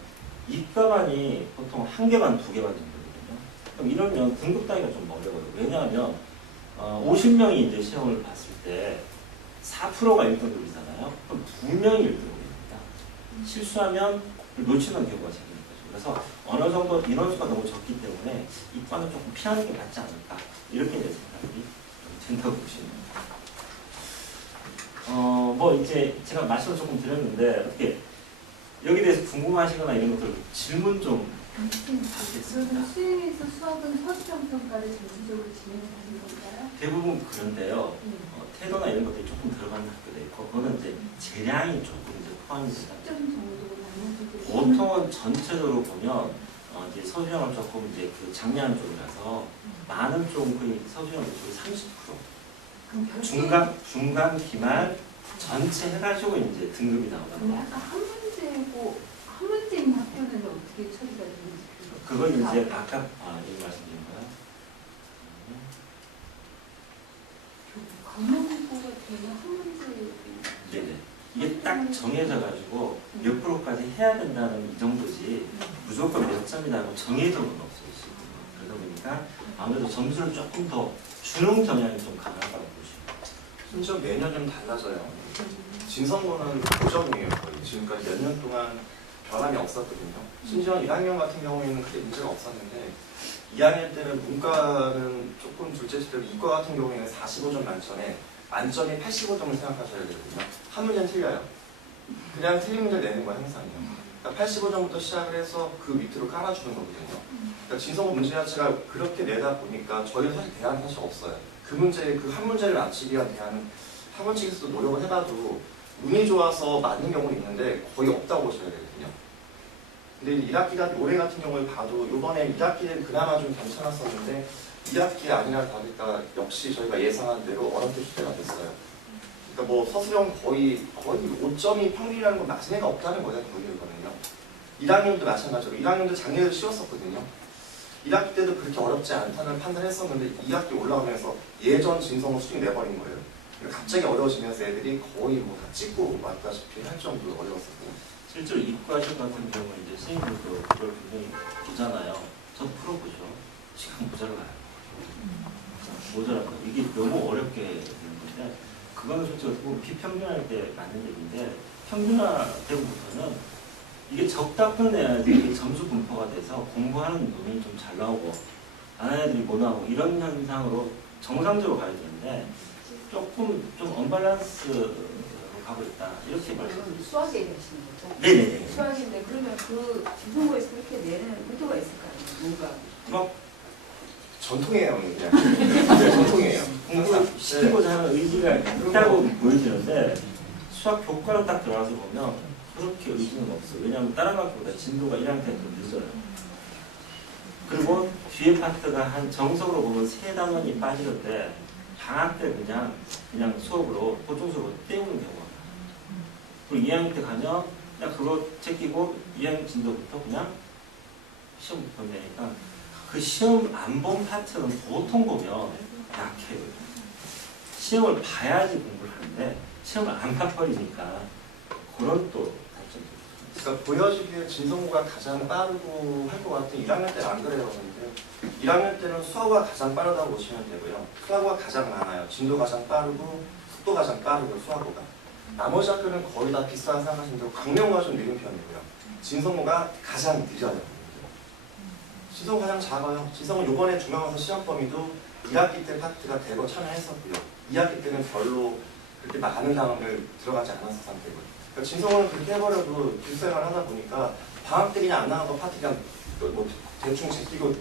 이과반이 보통 1개 반, 2개 반 정도거든요. 그럼 이러면 등급 따기가 좀 어려워요. 왜냐하면 50명이 이제 시험을 봤을 때 4%가 1등급이잖아요. 그럼 2명이 1등급입니다. 실수하면 놓치는 경우가 생기는 거죠. 그래서 어느 정도 인원수가 너무 적기 때문에 이과는 조금 피하는 게 맞지 않을까 이렇게 내 생각이 된다고 보시면 됩니다. 뭐 이제 제가 말씀을 조금 드렸는데 어떻게 여기 대해서 궁금하시거나 이런 것들 질문 좀 받겠습니다. 그러면 수행에서 수학은 서술형 평가를 전체적으로 진행하는 건가요? 대부분 그런데요. 태도나 이런 것들이 조금 들어가는 학교도 있고 그거는 이제 재량이 조금 이제 포함이 된다. 10점 정도 나눠주고 보통은 전체적으로 보면 이제 서술형을 조금 이제 그 장려하는 쪽이라서 많은 쪽은 거의 서술형 쪽이 30%. 중간, 기말 전체 해가지고 이제 등급이 나오는 근데 거. 아까 한 문제고 한 문제인 학교는 어떻게 처리가 되는지 그건 이제 아까 이 말씀드린 거요. 강남고가 되면 한 문제 네네. 이게 딱 정해져 가지고 몇 프로까지 해야 된다는 이 정도지 무조건 몇 점이라고 정해져 는 없어요. 지금. 그러다 보니까 아무래도 점수를 조금 더 주는 경향이 좀 강하다고 보시면. 심지어 매년 좀 달라져요. 진성고는 5점이에요. 거의 지금까지 몇 년 동안 변함이 없었거든요. 심지어 1학년 같은 경우에는 크게 문제가 없었는데 2학년 때는 문과는 조금 둘째 치더라도 이과 같은 경우에는 45점 만점에 만점에 85점을 생각하셔야 되거든요. 한 문제는 틀려요. 그냥 틀린 문제를 내는 거야 항상요. 그러니까 85점부터 시작을 해서 그 밑으로 깔아주는 거거든요. 그러니까 진성고 문제 자체가 그렇게 내다 보니까 저희는 사실 대안이 사실 없어요. 그 문제, 그 한 문제를 맞추기 위한 대안은 학원 측에서도 노력을 해봐도 운이 좋아서 맞는 경우는 있는데 거의 없다고 보셔야 되거든요. 근데 1학기가 올해 같은 경우에 봐도 이번에 1학기는 그나마 좀 괜찮았었는데 2학기 아니라 다를까 역시 저희가 예상한 대로 어렵게 출제가 됐어요. 그러니까 뭐 서술형 거의 5점이 평균이라는 건 맞은 애가 없다는 거예요. 거의 이거는요. 1학년도 마찬가지로 1학년도 작년에도 쉬웠었거든요. 1학기 때도 그렇게 어렵지 않다는 판단을 했었는데 2학기 올라가면서 예전 진성을 수준이 내버린 거예요. 그러니까 갑자기 어려워지면서 애들이 거의 뭐 다 찍고 왔다시피 할 정도로 어려웠었고. 실제로 이과실 같은 경우는 이제 선생님들도 그걸 분명히 보잖아요. 저도 풀어보죠. 시간 모자라요. 모자라요. 이게 너무 어렵게 되는 건데 그거는 솔직히 보면 비평균할 때 맞는 얘기인데 평균화 때부터는 이게 적답을 내야지 이게 점수 분포가 돼서 공부하는 놈이 좀 잘 나오고 안 하는 애들이 못 나오고 이런 현상으로 정상적으로 가야 되는데 조금 좀 언밸런스로 가고 있다 이렇게 말씀드립니다. 그건 수학 얘기하시는 거죠? 네네네. 수학인데 그러면 그 중성고에서 그렇게 내는 의도가 있을까요? 뭔가 막 전통이에요, 그냥. 네, 전통이에요. 공부 시키고자 하는 의지가 있다고 보여지는데 수학 교과로 딱 들어가서 보면 그렇게 의지는 없어요. 왜냐하면 다른 학교보다 진도가 1학년 때는 좀 늦어요. 그리고 뒤에 파트가 한 정석으로 보면 3단원이 빠지는데 방학 때 그냥 수업으로 보충수업으로 때우는 경우가 많아요. 그리고 2학년 때 가면 그냥 그거 제끼고 2학년 진도부터 그냥 시험 보내니까 그 시험 안 본 파트는 보통 보면 약해요. 시험을 봐야지 공부를 하는데 시험을 안 봐버리니까 그런 또 단점이 있어요. 그러니까 보여지기에 진성고가 가장 빠르고 할 것 같은 1학년 때는 안 그래요. 근데 1학년 때는 수학고가 가장 빠르다고 보시면 되고요. 수학고가 가장 많아요. 진도 가장 빠르고 속도 가장 빠르고 수학고가. 나머지 학교는 거의 다 비슷한 상황인 대로 강명고가 좀 느린 편이고요. 진성고가 가장 느려요. 진성고 가장 작아요. 진성고 이번에 중간고사 시험 범위도 1학기 때 파트가 대거 참여했었고요. 2학기 때는 별로 그렇게 많은 단원을 들어가지 않았을 상태고요. 그러니까 진성고는 그렇게 해버려도 교수생활을 하다 보니까 방학 때 그냥 안 나간 거 파트 그냥 뭐 대충 제끼고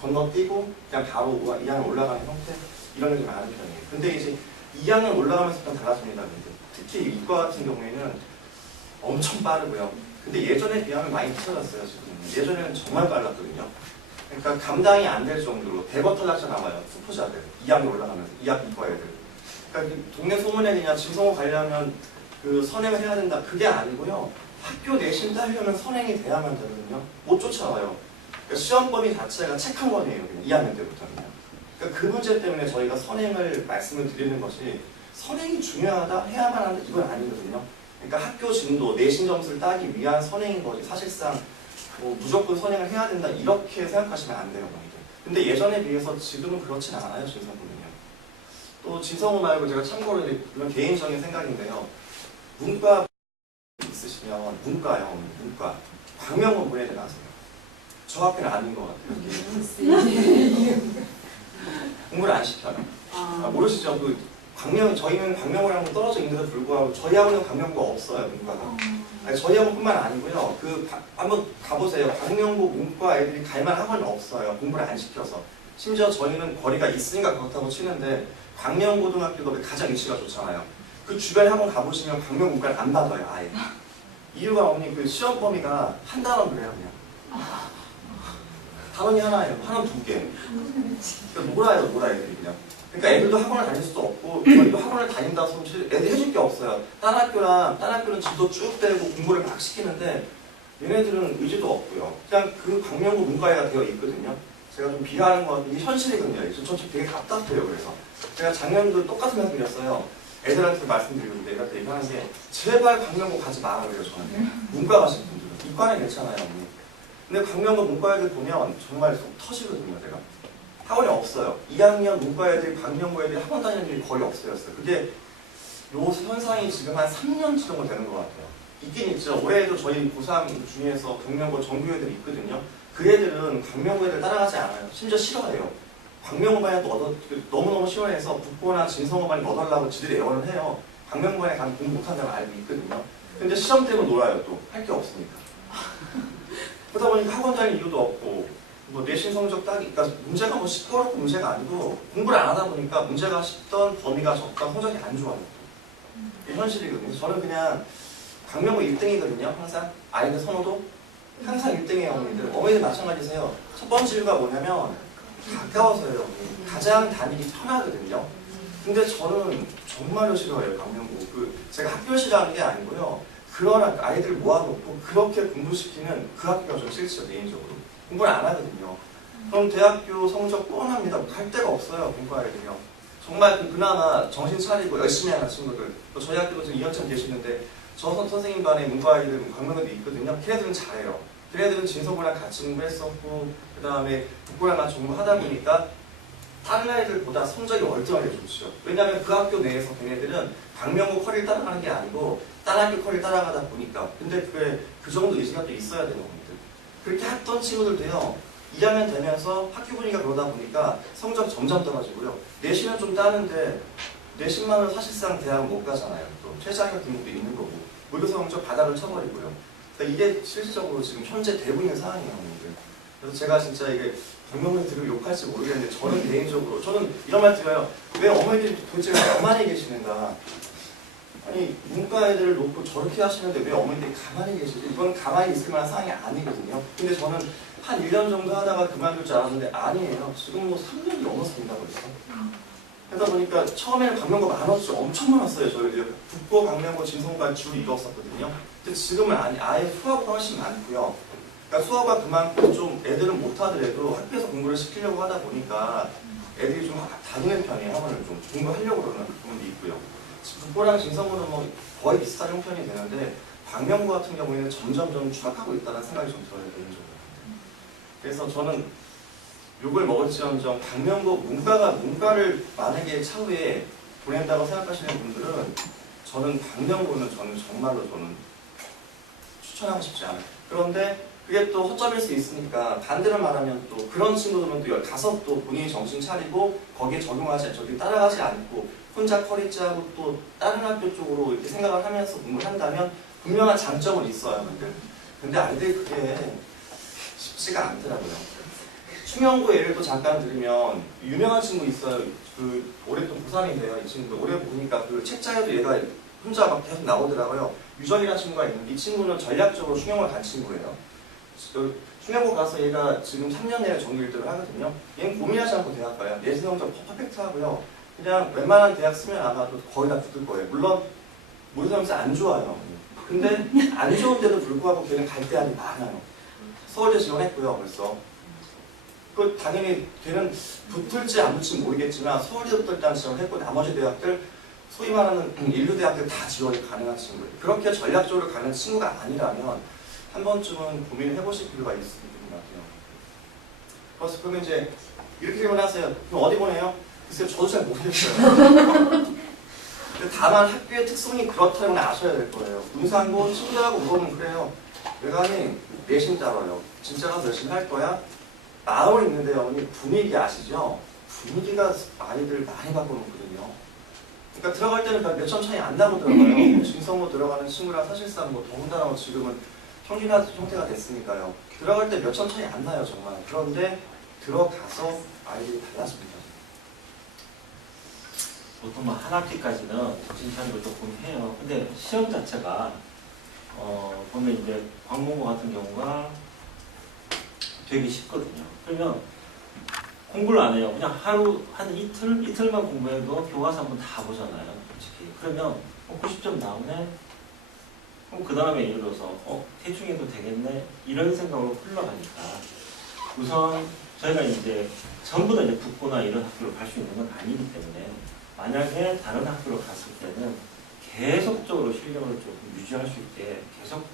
건너뛰고 그냥 바로 2학년 올라가는 형태 이런 게 많은 편이에요. 근데 이제 2학년 올라가면서 좀 달라집니다. 특히 이과 같은 경우에는 엄청 빠르고요. 근데 예전에 비하면 많이 틀어졌어요. 지금 예전에는 정말 빨랐거든요. 그러니까 감당이 안 될 정도로 대거 탈락자 나와요. 수포자들 2학년 올라가면서 2학기 이과 애들. 그러니까 동네 소문에 그냥 진성고 가려면 그 선행을 해야 된다. 그게 아니고요. 학교 내신 따려면 선행이 돼야만 되거든요. 못 쫓아와요. 그러니까 시험범위 자체가 책 한 권이에요. 2학년 때부터는요. 그러니까 그 문제 때문에 저희가 선행을 말씀을 드리는 것이 선행이 중요하다 해야만 하는데 이건 아니거든요. 그러니까 학교 진도, 내신 점수를 따기 위한 선행인 거지. 사실상 뭐 무조건 선행을 해야 된다 이렇게 생각하시면 안 돼요. 근데 예전에 비해서 지금은 그렇진 않아요. 진성고는요. 또 진성고 말고 제가 참고로 이런 개인적인 생각인데요. 문과 있으시면 문과요. 문과 광명고 보내지 마세요. 저 학교는 아닌 것 같아요. 공부를 안 시켜요. 모르시죠? 그 저희는 광명고랑 떨어져 있는데도 불구하고 저희 학원은 광명고가 없어요. 문과가. 아니, 저희 학원뿐만 아니고요. 한번 가보세요. 광명고 문과 애들이 갈만 학원이 없어요. 공부를 안 시켜서. 심지어 저희는 거리가 있으니까 그렇다고 치는데 광명고등학교가 가장 위치가 좋잖아요. 그 주변에 한번 가보시면 광명문과를 안 받아요. 아예. 이유가 어머니 그 시험 범위가 한 단원 그래요. 그냥. 단원이 하나예요. 하나 2개. 그러니까 놀아 애들이 그냥. 그러니까 애들도 학원을 다닐 수도 없고 저희도 학원을 다닌다고 하면 애들 해줄 게 없어요. 딴 학교는 지도 쭉 빼고 공부를 막 시키는데 얘네들은 의지도 없고요. 그냥 그 광명고 문과에가 되어 있거든요. 제가 좀 비하하는 것 같은데 이게 현실이거든요. 전 되게 답답해요. 그래서 제가 작년도 똑같은 말씀드렸어요. 애들한테 말씀드리는데 내가 얘기하는 게 제발 광명고 가지 마라 그래요. 저한테. 문과 가신 분들은. 이과는 괜찮아요. 언니. 근데 광명고 문과 애들 보면 정말 속 터지거든요. 제가. 학원이 없어요. 2학년 문과 애들이 광명고 애들이 학원 다니는 애들이 거의 없어요. 그게 요 현상이 지금 한 3년치 정도 되는 것 같아요. 있긴 있죠. 올해에도 저희 고3 중에서 광명고 정규 애들이 있거든요. 그 애들은 광명고 애들 따라가지 않아요. 심지어 싫어해요. 광명고반에 너무너무 싫어해서 북고나 진성고반이 넣어달라고 지들이 애원을 해요. 광명고반에 가면 공부 못한다고 알고 있거든요. 근데 시험 때문에 놀아요. 또 할 게 없으니까. 그러다 보니까 학원 다닐 이유도 없고 뭐 내신 성적 따기, 그러니까 문제가 뭐 시끄럽고 문제가 아니고 공부를 안 하다 보니까 문제가 쉽던 범위가 적던 성적이 안 좋아요. 이게 현실이거든요. 저는 그냥 광명고 1등이거든요. 항상 아이들 선호도 항상 1등이에요. 어머니들 마찬가지세요. 첫 번째 이유가 뭐냐면 가까워서요. 가장 다니기 편하거든요. 근데 저는 정말로 싫어해요. 광명고. 제가 학교 싫어하는 게 아니고요. 그런 아이들 모아놓고 그렇게 공부시키는 그 학교가 좀 싫죠. 개인적으로. 공부를 안 하거든요. 그럼 대학교 성적 뻔합니다. 갈 데가 없어요. 문과애들이요. 정말 그나마 정신 차리고 열심히 하는 친구들. 또 저희 학교도 지금 2학년 계시는데 저 선생님 반에 문과애들 광명에도 있거든요. 걔네들은 잘해요. 걔네들은 진성고랑 같이 공부했었고 그 다음에 북고랑 같이 공부하다 보니까 다른 아이들보다 성적이 월등하게 좋죠. 왜냐하면 그 학교 내에서 걔네들은 강명고 커리를 따라가는 게 아니고 다른 학교 커리를 따라가다 보니까. 근데 그게 그 정도 의지가 또 있어야 되는 겁니다. 그렇게 했던 친구들도요. 2학년 되면서 학교 분위기가 그러다 보니까 성적 점점 떨어지고요. 내신은 좀 따는데 내신만으로 사실상 대학은 못 가잖아요. 또 최저학력 등록도 있는 거고 모의고사 성적 바닥을 쳐버리고요. 그러니까 이게 실질적으로 지금 현재 대부분의 상황이에요. 그래서 제가 진짜 이게 분명히 들으면 욕할지 모르겠는데 저는 개인적으로 저는 이런 말 들어요. 왜 어머니들이 도대체 가만히 계시는가. 아니 문과 애들을 놓고 저렇게 하시는데 왜 어머니들이 가만히 계시지? 이건 가만히 있을 만한 상황이 아니거든요. 근데 저는 한 1년 정도 하다가 그만둘 줄 알았는데 아니에요. 지금 뭐 3년이 넘었습니다. 벌써. 그러다 보니까 처음에는 강명고 많았죠. 엄청 많았어요. 저희 북고, 강명고, 진성고가 주로 이뤘었거든요. 근데 지금은 아예 수학고가 훨씬 많고요. 그러니까 수학과 그만큼 좀 애들은 못하더라도 학교에서 공부를 시키려고 하다 보니까 애들이 좀 다니는 편이에요. 학원을 좀 공부하려고 그러는 부분도 있고요. 북고랑 진성고는 뭐 거의 비슷한 형편이 되는데 광명고 같은 경우에는 점점 추락하고 있다는 생각이 좀 들어요. 개인적으로. 그래서 저는 욕을 먹을지언정 광명고 문과를 만약에 차후에 보낸다고 생각하시는 분들은 저는 광명고는 정말로 추천하고 싶지 않아요. 그런데 그게 또 허점일 수 있으니까 반대로 말하면 또 그런 친구들은 또 가서 또 본인이 정신 차리고 거기에 저기 따라가지 않고 혼자 커리지하고 또 다른 학교 쪽으로 이렇게 생각을 하면서 공부를 한다면 분명한 장점은 있어요. 근데 아이들이 그게 쉽지가 않더라고요. 충영고 예를 또 잠깐 들으면 유명한 친구 있어요. 그 올해 또 고3인데요. 이 친구도 올해 보니까 그 책자에도 얘가 혼자 막 계속 나오더라고요. 유정이라는 친구가 있는데 이 친구는 전략적으로 충영을 간 친구예요. 충영고 가서 얘가 지금 3년 내에 정규 1등을 하거든요. 얘는 고민하지 않고 대학 가요. 내신 성적 퍼펙트 하고요. 그냥 웬만한 대학 쓰면 아마도 거의 다 붙을 거예요. 물론 모의고사 안 좋아요. 근데 안 좋은데도 불구하고 걔는 갈 대학이 많아요. 서울대 지원했고요. 벌써. 그 당연히 걔는 붙을지 안 붙을지 모르겠지만 서울대부터 일단 지원했고 나머지 대학들 소위 말하는 인류대학들 다 지원이 가능한 친구예요. 그렇게 전략적으로 가는 친구가 아니라면 한 번쯤은 고민을 해보실 필요가 있는 것 같아요. 그래서 그러면 이제 이렇게 질문하세요. 그럼 어디 보내요? 글쎄요, 저도 잘 모르겠어요. 다만 학교의 특성이 그렇다는 걸 아셔야 될 거예요. 문상고 친구들하고 물어보면 그래요. 외관이 내신 따라요. 진짜 가서 열심히 할 거야? 마음은 있는데요. 어머니 분위기 아시죠? 분위기가 아이들 많이 바꿔놓거든요. 그러니까 들어갈 때는 몇 점 차이 안 나고 들어가요. 진성고 들어가는 친구랑 사실상 뭐 더군다나 뭐 지금은 평균화 형태가 됐으니까요. 들어갈 때 몇 점 차이 안 나요, 정말. 그런데 들어가서 아이들이 달라집니다. 보통 뭐 한 학기까지는 정신차리고 조금 해요. 근데 시험 자체가 보면 이제 광문고 같은 경우가 되게 쉽거든요. 그러면 공부를 안 해요. 그냥 하루 한 이틀만 공부해도 교과서 한번 다 보잖아요. 솔직히. 그러면 90점 나오네. 그럼 그 다음에 예를 들어서 대충 해도 되겠네. 이런 생각으로 흘러가니까 우선 저희가 이제 전부 다 이제 북고나 이런 학교를 갈 수 있는 건 아니기 때문에 만약에 다른 학교로 갔을 때는 계속적으로 실력을 조금 유지할 수 있게 계속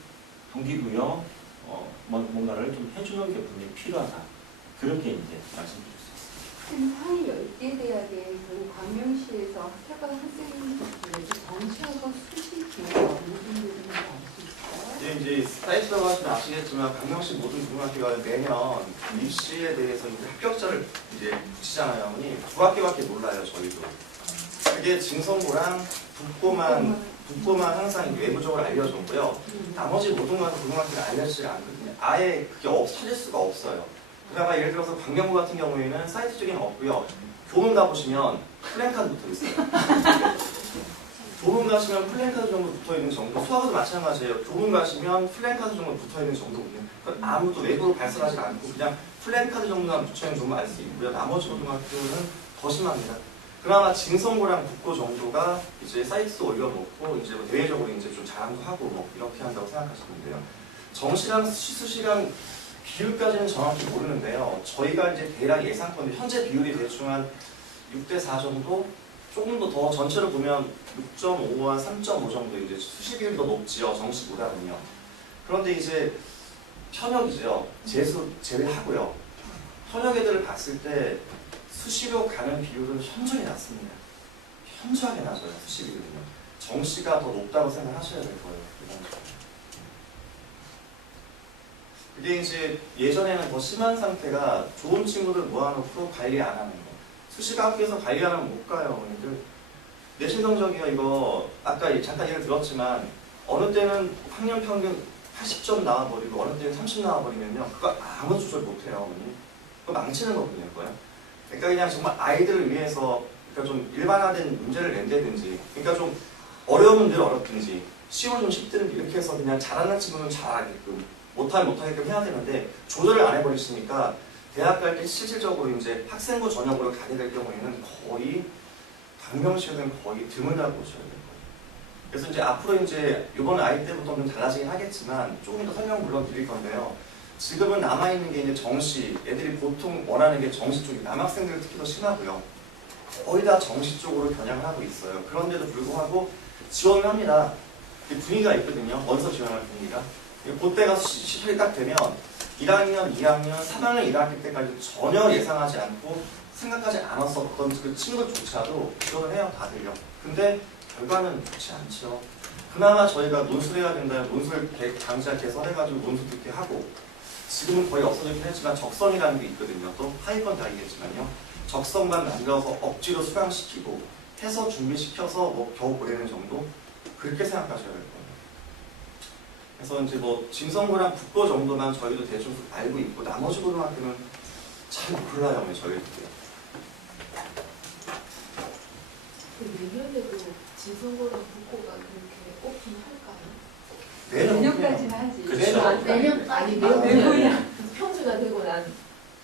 동기부여 뭔가를 좀 해주는 게 분명히 필요하다. 그렇게 이제 말씀드렸습니다. 한 10개 대학에 그 광명시에서 학교가 학생들에게 정시학과 수시기회가 어느 정도 되는지 알 수 있어요? 이제 사이트라고 하시면 아시겠지만 강명시 모든 고등학교가 매년 입시에 대해서 이제 합격자를 이제 붙이잖아요. 어머니. 두 학교밖에 몰라요. 저희도. 그게 진성고랑 북고만 항상 외부적으로 알려졌고요. 나머지 모든 고등학교는 알려지지가 않거든요. 아예 그게 찾을 수가 없어요. 그나마 예를 들어서 광명고 같은 경우에는 사이트적인 없고요. 교문 가보시면 플랜카드 붙어 있어요. 교문 가시면 플랜카드 정도 붙어 있는 정도. 수학도 마찬가지예요. 교문 가시면 플랜카드 정도 붙어 있는 정도거든요. 아무도 외부로 발설하지 않고 그냥 플랜카드 정도만 붙여 있는 정도 알 수 있고요. 나머지 고등학교는 더 심합니다. 그나마 진성고랑 북고 정도가 이제 사이트도 올려놓고 이제 대외적으로 이제 좀 자랑도 하고 뭐 이렇게 한다고 생각하시면 돼요. 정시랑 수시랑 비율까지는 정확히 모르는데요. 저희가 이제 대략 예상컨대 현재 비율이 대충 한 6대4 정도? 조금 더 전체로 보면 6.5와 3.5 정도 이제 수시 비율이 더 높지요. 정시보다는요. 그런데 이제 현역이죠. 재수 제외하고요. 현역 애들을 봤을 때 수시로 가는 비율은 현저히 낮습니다. 현저하게 낮아요. 수시 비율은요. 정시가 더 높다고 생각하셔야 될 거예요. 그게 이제 예전에는 더 심한 상태가 좋은 친구들 모아놓고 관리 안 하는 거. 수시가 학교에서 관리 안 하면 못 가요. 내신 성적이요. 이거 아까 잠깐 얘기를 들었지만 어느 때는 학년 평균 80점 나와버리고 어느 때는 30 나와버리면요. 그거 아무 조절 못해요. 그거 망치는 거거든요. 그거요. 그러니까 그냥 정말 아이들을 위해서 그러니까 좀 일반화된 문제를 낸다든지 그러니까 좀 어려운 문제를 어렵든지 쉬운 좀 쉽든지 이렇게 해서 그냥 잘하는 친구는 잘하게끔 못하면 못하게끔 해야 되는데 조절을 안 해버리시니까 대학 갈 때 실질적으로 이제 학생부 전형으로 가게 될 경우에는 거의 강명시에는 거의 드물다고 보셔야 돼요. 그래서 이제 앞으로 이제 이번 아이 때부터는 좀 달라지긴 하겠지만 조금 더 설명 물론 드릴 건데요. 지금은 남아있는 게 이제 정시, 애들이 보통 원하는 게 정시 쪽이 남학생들 특히 더 심하고요. 거의 다 정시 쪽으로 겨냥을 하고 있어요. 그런데도 불구하고 지원을 합니다. 분위기가 있거든요. 원서 지원할 분위기가. 그때가 시설이 딱 되면 1학년, 2학년, 3학년 1학기 때까지 전혀 예상하지 않고 생각하지 않았었던 그 친구들조차도 지원을 해요. 다들요. 근데 결과는 좋지 않죠. 그나마 저희가 논술을 해야 된다. 논술 강좌 개설해가지고 논술 듣게 하고 지금은 거의 없어졌긴 했지만 적성이라는 게 있거든요. 또 하위권 다이겠지만요. 적성만 남겨서 억지로 수강시키고 해서 준비시켜서 뭐 겨우 보내는 정도? 그렇게 생각하셔야 될 거예요. 그래서 이제 뭐 진성고랑 국고 정도만 저희도 대충 알고 있고 나머지 고등학교는 잘 몰라요. 저희도. 내년에도 진성고랑 국고가 그렇게 뽑긴 할까요? 내년까지는 하지. 그렇죠. 내년 아니 내년이야. 평주가 되고 난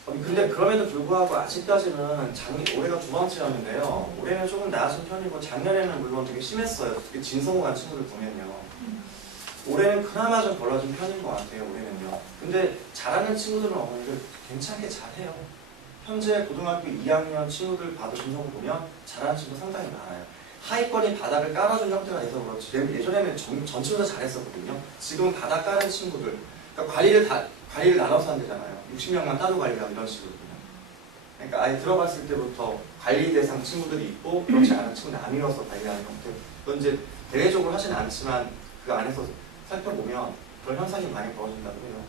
근데 그럼에도 불구하고 아직까지는 올해가 두 번째였는데요. 올해는 조금 나아진 편이고 작년에는 물론 되게 심했어요. 특히 진성고 간 친구들 보면요. 올해는 그나마 좀 벌어진 편인 것 같아요. 올해는요. 근데 잘하는 친구들은 어머니들 괜찮게 잘해요. 현재 고등학교 2학년 친구들 봐도 진성고 보면 잘하는 친구 상당히 많아요. 하위권이 바닥을 깔아준 형태가 돼서 그렇지 예전에는 전 친구가 잘했었거든요. 지금은 바닥 깔은 친구들 그러니까 관리를 나눠서 한대잖아요. 60명만 따로 관리하고 이런 식으로요. 그러니까 아예 들어갔을 때부터 관리 대상 친구들이 있고 그렇지 않은 친구 나뉘어서 관리하는 형태. 그건 이제 대외적으로 하지는 않지만 그 안에서 살펴보면 그런 현상이 많이 벌어진다고 해요.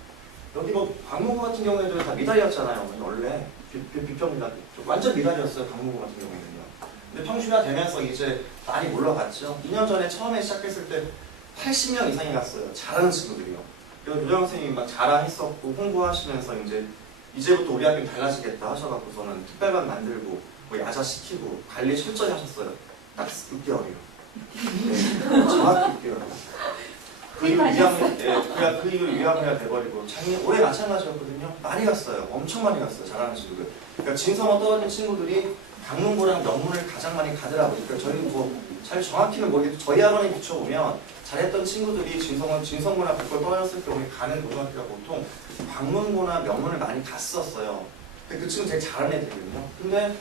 여기 뭐 강문고 같은 경우에도 다 미달이었잖아요. 원래 비평미달 완전 미달이었어요. 강문고 같은 경우에는요. 근데 평준화 되면서 이제 많이 올라갔죠. 2년 전에 처음에 시작했을 때 80명 이상이 갔어요. 잘하는 친구들이요. 그래서 교장 선생님이 막 자랑했었고 홍보하시면서 이제부터 우리 학교는 달라지겠다 하셔갖고서는 특별반 만들고 뭐 야자 시키고 관리 철저히 하셨어요. 딱 6개월이요. 네, 정확히 6개월. 그 이후 2학년, 그 이후 2학년이 돼버리고 올해 마찬가지였거든요. 많이 갔어요. 엄청 많이 갔어요. 잘하는 친구들. 그러니까 진성어 떨어진 친구들이 강문고랑 명문을 가장 많이 가더라고요. 그러니까 저희는 뭐 잘 정확히는 모르겠고 저희 학원에 비춰보면 잘했던 친구들이 진성고나 국고를 떨어졌을 경우에 가는 고등학교가 보통 강문고나 명문을 많이 갔었어요. 근데 그 친구는 되게 잘하는 애들이거든요. 근데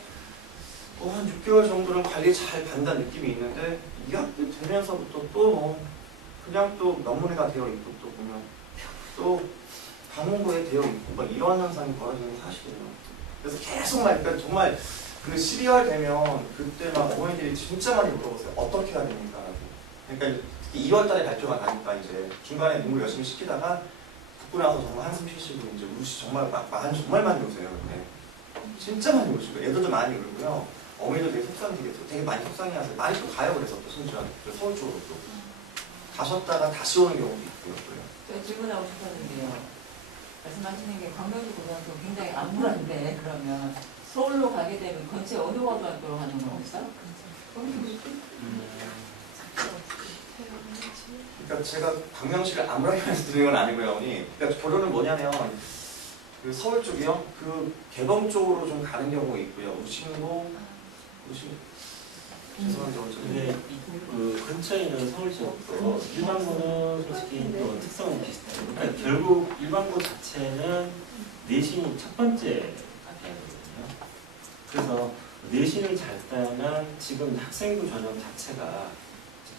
한 6개월 정도는 관리 잘 받는다는 느낌이 있는데 2학기 되면서부터 또 뭐 그냥 또 명문회가 되어 있고 또 보면 또 강문고에 되어 있고 막 이런 현상이 벌어지는 게 사실이에요. 그래서 계속 그러니까 정말 그 12월 되면 그때 막 어머니들이 진짜 많이 물어보세요. 어떻게 해야 됩니까? 그러니까 특히 2월 달에 발표가 나니까 이제 중간에 공부 열심히 시키다가 듣고 나서 정말 한숨 쉬시고 이제 우시 정말 정말 많이 오세요. 네. 진짜 많이 오시고 애들도 많이 울고요. 어머니도 되게 많이 속상해하세요. 많이 또 가요. 그래서 또 심지어 서울 쪽으로 또 가셨다가 다시 오는 경우도 있고요. 저 질문하고 싶었는데요. 말씀하시는 게 광명시 고등학교 굉장히 암울한데 그러면 서울로 가게 되면 근처에 어느 고등학교로 가는 건 없어요? 그러니까 제가 광명시를 암울하게 말씀드리는 건 아니고요, 어머니. 그러니까 결론은 뭐냐면 그 서울 쪽이요, 그 개봉 쪽으로 좀 가는 경우가 있고요. 우신고 죄송한데 근데 그 근처에 있는 서울시역도 일반고는 솔직히 또 특성은 비슷해요. 그러니까 결국 일반고 자체는 내신이 첫 번째 가야 되거든요. 그래서 내신을 잘 따면 지금 학생부 전형 자체가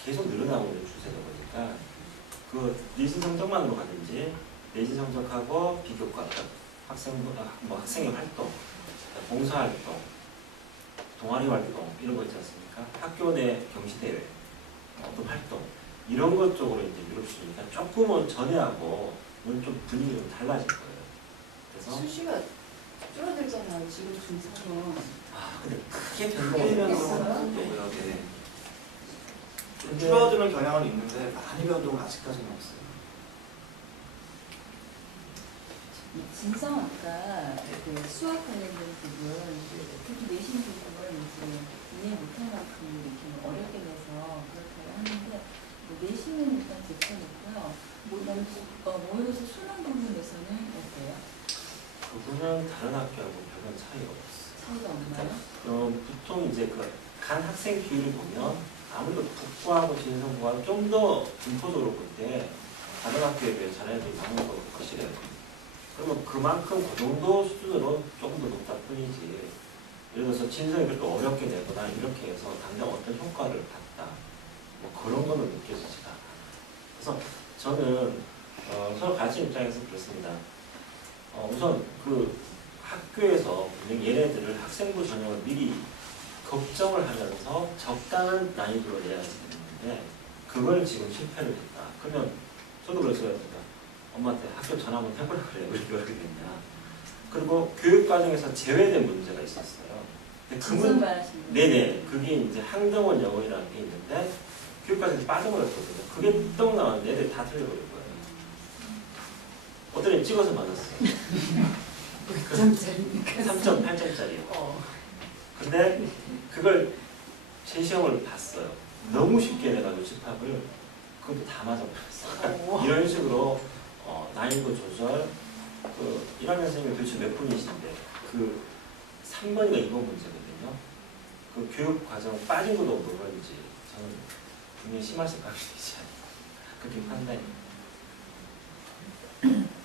계속 늘어나고 있는 추세다 보니까 그 내신 성적만으로 가든지 내신 성적하고 비교과 학생부 뭐 학생의 활동, 봉사활동, 동아리 활동 이런 거 있지 않습니까? 학교 내 경시대회, 어떤 활동 이런 것 쪽으로 이제 밀어주니까 조금은 전에하고 좀 분위기가 좀 달라질 거예요. 그래서 수시가 줄어들잖아요. 지금 중상은. 근데 크게 크게 변동은 변동은 없어요? 없고요. 네. 좀 근데- 줄어드는 경향은 있는데 많이 변동은 아직까지는 없어요. 진성 아까 그 수학 관련된 부분, 특히 내신 부분을 이제 이해 못할 만큼 이렇게 어렵게 내서 그렇게 하는데 뭐 내신은 일단 제쳐놓고요. 모의고사 수능 부분에서는 어때요? 그거는 다른 학교하고 별반 차이가 없어요. 차이가 없나요? 보통 이제 그 간 학생 비율을 보면 아무래도 북부하고 진성부가 좀 더 분포적으로 볼 때 다른 학교에 비해 자녀들이 많은 거 확실해요. 그러면 그만큼 그 정도 수준으로 조금 더 높다 뿐이지. 예를 들어서 진성이 그렇게 어렵게 내거나 이렇게 해서 당장 어떤 효과를 봤다. 뭐 그런 거는 느껴지지가 않아요. 그래서 저는 서로 가르치는 입장에서 그렇습니다. 우선 그 학교에서 얘네들을 학생부 전형을 미리 걱정을 하면서 적당한 난이도로 내야지 되는데 그걸 지금 실패를 했다. 그러면 저도 그랬어요. 엄마한테 학교 전화 한번 해보라 그래요. 왜 그렇게 됐냐. 그리고 교육과정에서 제외된 문제가 있었어요. 근데 그 진성 말하시는 거예요? 네네. 그게 이제 항등원 영어라는 게 있는데 교육과정에서 빠져버렸거든요. 그게 떡 나왔는데 애들이 다 틀려버린 거예요. 어떤 애 찍어서 맞았어요. 몇 점짜리니까. 3.8점짜리요. 근데 그걸 제 시험을 봤어요. 너무 쉽게 내가지고 집합을 그것도 다 맞아버렸어요. 이런 식으로 난이도 조절, 그 1학년 선생님이 도대체 몇 분이신데 그 3번이가 2번 문제거든요. 그 교육 과정 빠진 것도 모르는지 저는 분명히 심할 생각이 되지 않아요. 그렇게 판단이.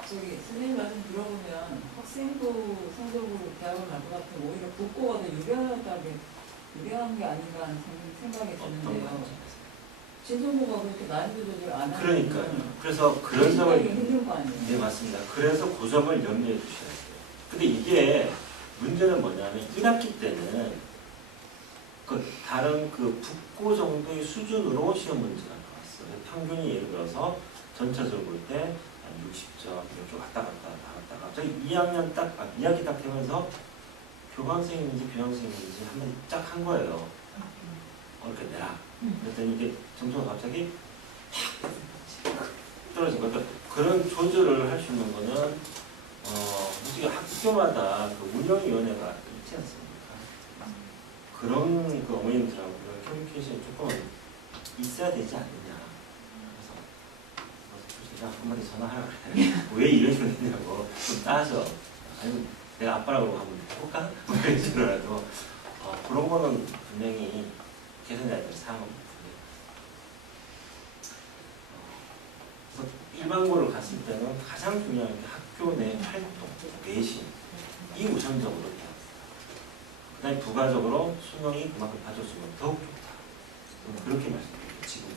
저기 선생님 말씀 들어보면 학생부 성적으로 대학을 갈 것 같으면 오히려 국고가 더 유리한 게 아닌가 하는 생각이 어떤 드는데요. 관점에서. 진성부가 그렇게 난이도 조절 안 하면 그러니까요. 그래서 그런 점을 힘든 거 아니에요? 네 맞습니다. 그래서 그 점을 염려해 주셔야 돼요. 근데 이게 문제는 뭐냐면 1학기 때는 그 다른 그 북고 정도의 수준으로 시험 문제가 나왔어요. 평균이 예를 들어서 전체적으로 볼 때 한 60점 이렇게 왔다 갔다 갑자기 2학년 2학기 딱 되면서 교감생인지 교양생인지 한번 쫙 한 거예요. 이렇게 내라. 그랬더니 이게 점수가 갑자기 팍 떨어진 거예요. 그러니까 그런 조절을 할 수 있는 거는 솔직히 학교마다 그 운영위원회가 있지 않습니까? 그런 그 어머님들하고 그런 커뮤니케이션이 조금 있어야 되지 않느냐. 그래서 제가 한마디 전화하라 그래요. 왜 이런 식으로 했냐고 좀 따져. 아니면 내가 아빠라고 한번 해볼까? 뭐 이런 식으로라도 그런 거는 분명히 개선해야 될 사항입니다. 그래서 일반고를 갔을 때는 가장 중요한 게 학교 내 활동, 내신 이 우선적으로 해야 돼요. 그 다음에 부가적으로 수능이 그만큼 봐줬으면 더욱 좋다. 그렇게 말씀드릴게요. 지금.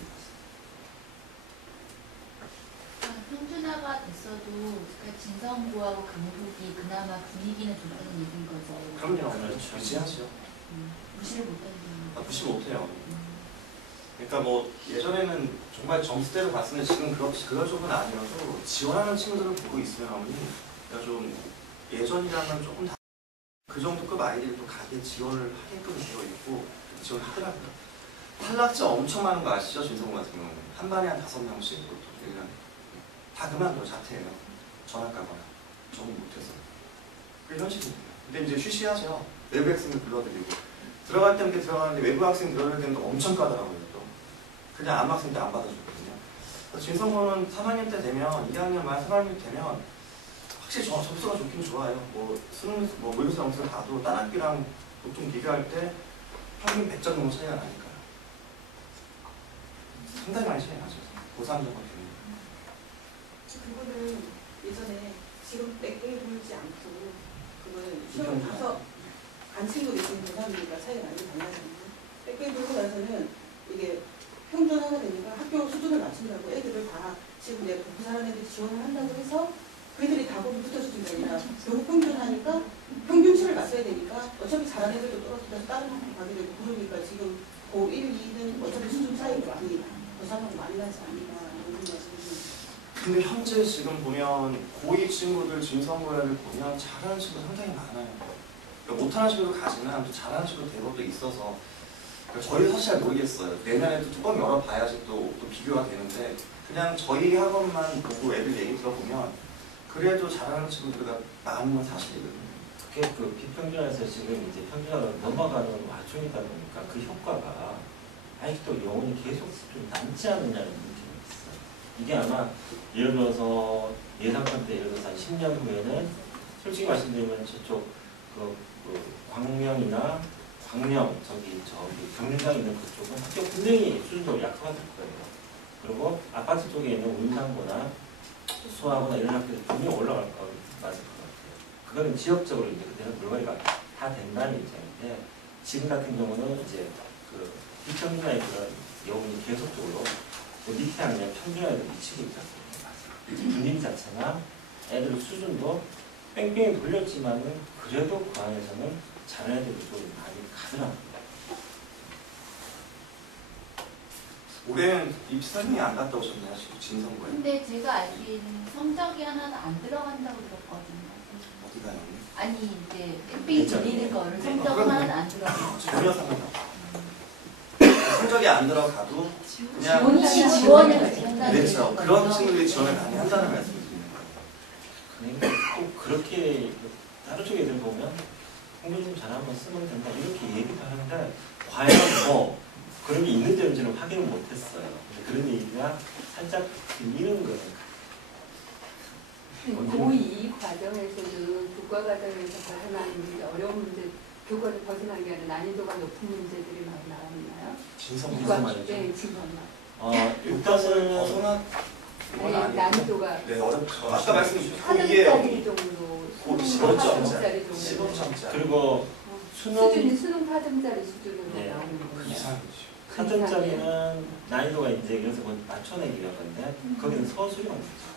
평준화가 됐어도 그 진성부하고 강북이 그나마 분위기는 좋다는 얘기인 거죠. 그럼요. 그렇죠. 유지하죠. 무시를 못하는. 무시 못해요. 그러니까 뭐 예전에는 정말 점수대로 봤으면 지금 그런 쪽은 아니어도 지원하는 친구들을 보고 있으면 그러니까 좀 예전이랑은 조금 그 정도급 아이들이 또 가게 지원을 하게끔 되어 있고 지원을 하더라고요. 탈락자 엄청 많은 거 아시죠? 진성고 같은 경우는 한 반에 한 5명씩 다 그만둬 자퇴해요. 전학 가거나 적응 못해서 그 현실입니다. 근데 이제 쉬쉬하죠. 외부 학생들 불러드리고 들어갈 때 이렇게 들어가는데 외부 학생 들어갈 때는 또 엄청 까다로워요. 또 그냥 암 학생 때 안 받아주거든요. 그래서 진성고는 3학년 때 되면 2학년 말 3학년 되면 확실히 접수가 좋긴 좋아요. 뭐 수능 모의고사 점수를 봐도 딴 학기랑 보통 비교할 때 평균 100점 정도 차이가 나니까. 상당히 많이 차이 나죠. 고3 정도 되면. 그거는 예전에 지금 뺏게 돌지 않고 그거는 시험 가서 간 친구도 있으면 고3이니까 차이가 많이 달라지는데 뺏게 돌고 나서는 이게 평준화가 되니까 학교 수준을 맞춘다고 애들을 다 지금 내가 부산한 애들이 지원을 한다고 해서 그 애들이 다 거기 붙어주는 게 아니라 교육 평준하니까 평균치를 맞춰야 되니까 어차피 잘하는 애들도 떨어져서 다른 학교 가게 되고 그러니까 지금 고 1, 2는 어차피 수준 차이가 많이 고3하고 많이 나지 않나 이런 말씀이신 근데 현재 지금 보면 고2 친구들 진성고를 보면 잘하는 친구 상당히 많아요. 그러니까 못하는 친구도 가지만 또 잘하는 친구 대부분 있어서 그러니까 저희도 사실 잘 모르겠어요. 내년에도 뚜껑 열어봐야지 또 비교가 되는데 그냥 저희 학원만 보고 애들 얘기 들어보면 그래도 잘하는 친구들보다 많은 건 사실이거든요. 그게 그 비평준화에서 지금 이제 평준화로 넘어가는 와중이다 보니까 그 효과가 아직도 영혼이 계속 좀 남지 않느냐는 느낌이 있어요. 이게 아마 예를 들어서 예상컨대 때 예를 들어서 한 10년 후에는 솔직히 말씀드리면 저쪽 그 광명이나 광명 저기 경륜장 있는 그쪽은 학교 분명히 수준도 약화가 될 거예요. 그리고 아파트 쪽에 있는 운산고나 수화고나 이런 학교들 분명히 올라갈 거 맞을 것 같아요. 그거는 지역적으로 이제 그때는 물건이가 다 된다는 입장인데 지금 같은 경우는 이제 그 비평준화의 그런 여운이 계속적으로 그 밑에 아니라 평준화에도 미치고 있지 않습니까? 분위기 자체나 애들 수준도 뺑뺑이 돌렸지만은 그래도 그 안에서는 잘하는 애들이 좀 많이 가더라고요. 올해는 입사님이 안 갔다 오셨나요? 지금 진성고에? 근데 제가 알기에는 성적이 하나는 안 들어간다고 들었거든요. 어디 가요? 아니 이제 뺑뺑이 돌리는 거를 성적 그럼 하나는 안 들어가요. 전혀 상관없어요. 성적이 안 들어가도 그냥 본인이 지원을 한다는 그렇죠. 거죠. 그런 친구들이 지원을 많이 한다는 말씀을 드리는 거예요. 근데 또 그렇게 다른 쪽 애들 보면 공부 좀 잘하면 쓰면 된다 이렇게 얘기도 하는데 과연 뭐 그런 게 있는지는 확인을 못했어요. 근데 그런 얘기가 살짝 들리는 거예요. 고2 과정에서는 교과 과정에서 벗어나는 문제, 어려운 문제, 교과를 벗어나는 게 아니라 난이도가 높은 문제들이 많이 나왔나요? 진성고가 말이죠. 네, 진성만. 일단은 벗어난 건 네, 아니고 난이도가 네, 어렵죠. 아까 말씀드린 4점짜리 정도, 고 수능 15점짜리. 4점짜리 정도. 15점짜리. 그리고 수능 수준이 수능 4점짜리 수준으로 네, 나오는 그 거예요. 이상이죠. 4점짜리는 난이도가 이제 그래서 뭐 맞춰내기라는 건데 거기는 서술형이죠.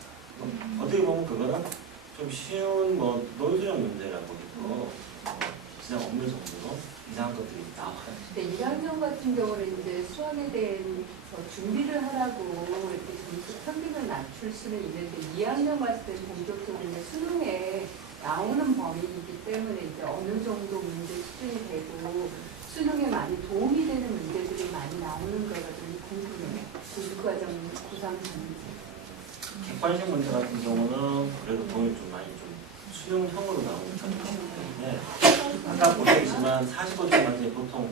어떻게 보면 그거는 좀 쉬운 뭐 논술형 문제라고 해도 그냥 없는 정도로 이상한 것들이 나와요. 근데 1학년 같은 경우는 이제 수학에 대해서 준비를 하라고 이렇게 점수 평균을 낮출 수는 있는데 2학년 갔을 때 본격적으로 이제 수능에 나오는 범위이기 때문에 이제 어느 정도 문제 수준이 되고 수능에 많이 도움이 되는 문제들이 많이 나오는 거가 좀 궁금해요. 교육과정 고3 전문제. 객관식 문제 같은 경우는 그래도 도움이 좀 많이 좀 수능형으로 나오니까 때문에 아까 보셨지만 45점 만점에 보통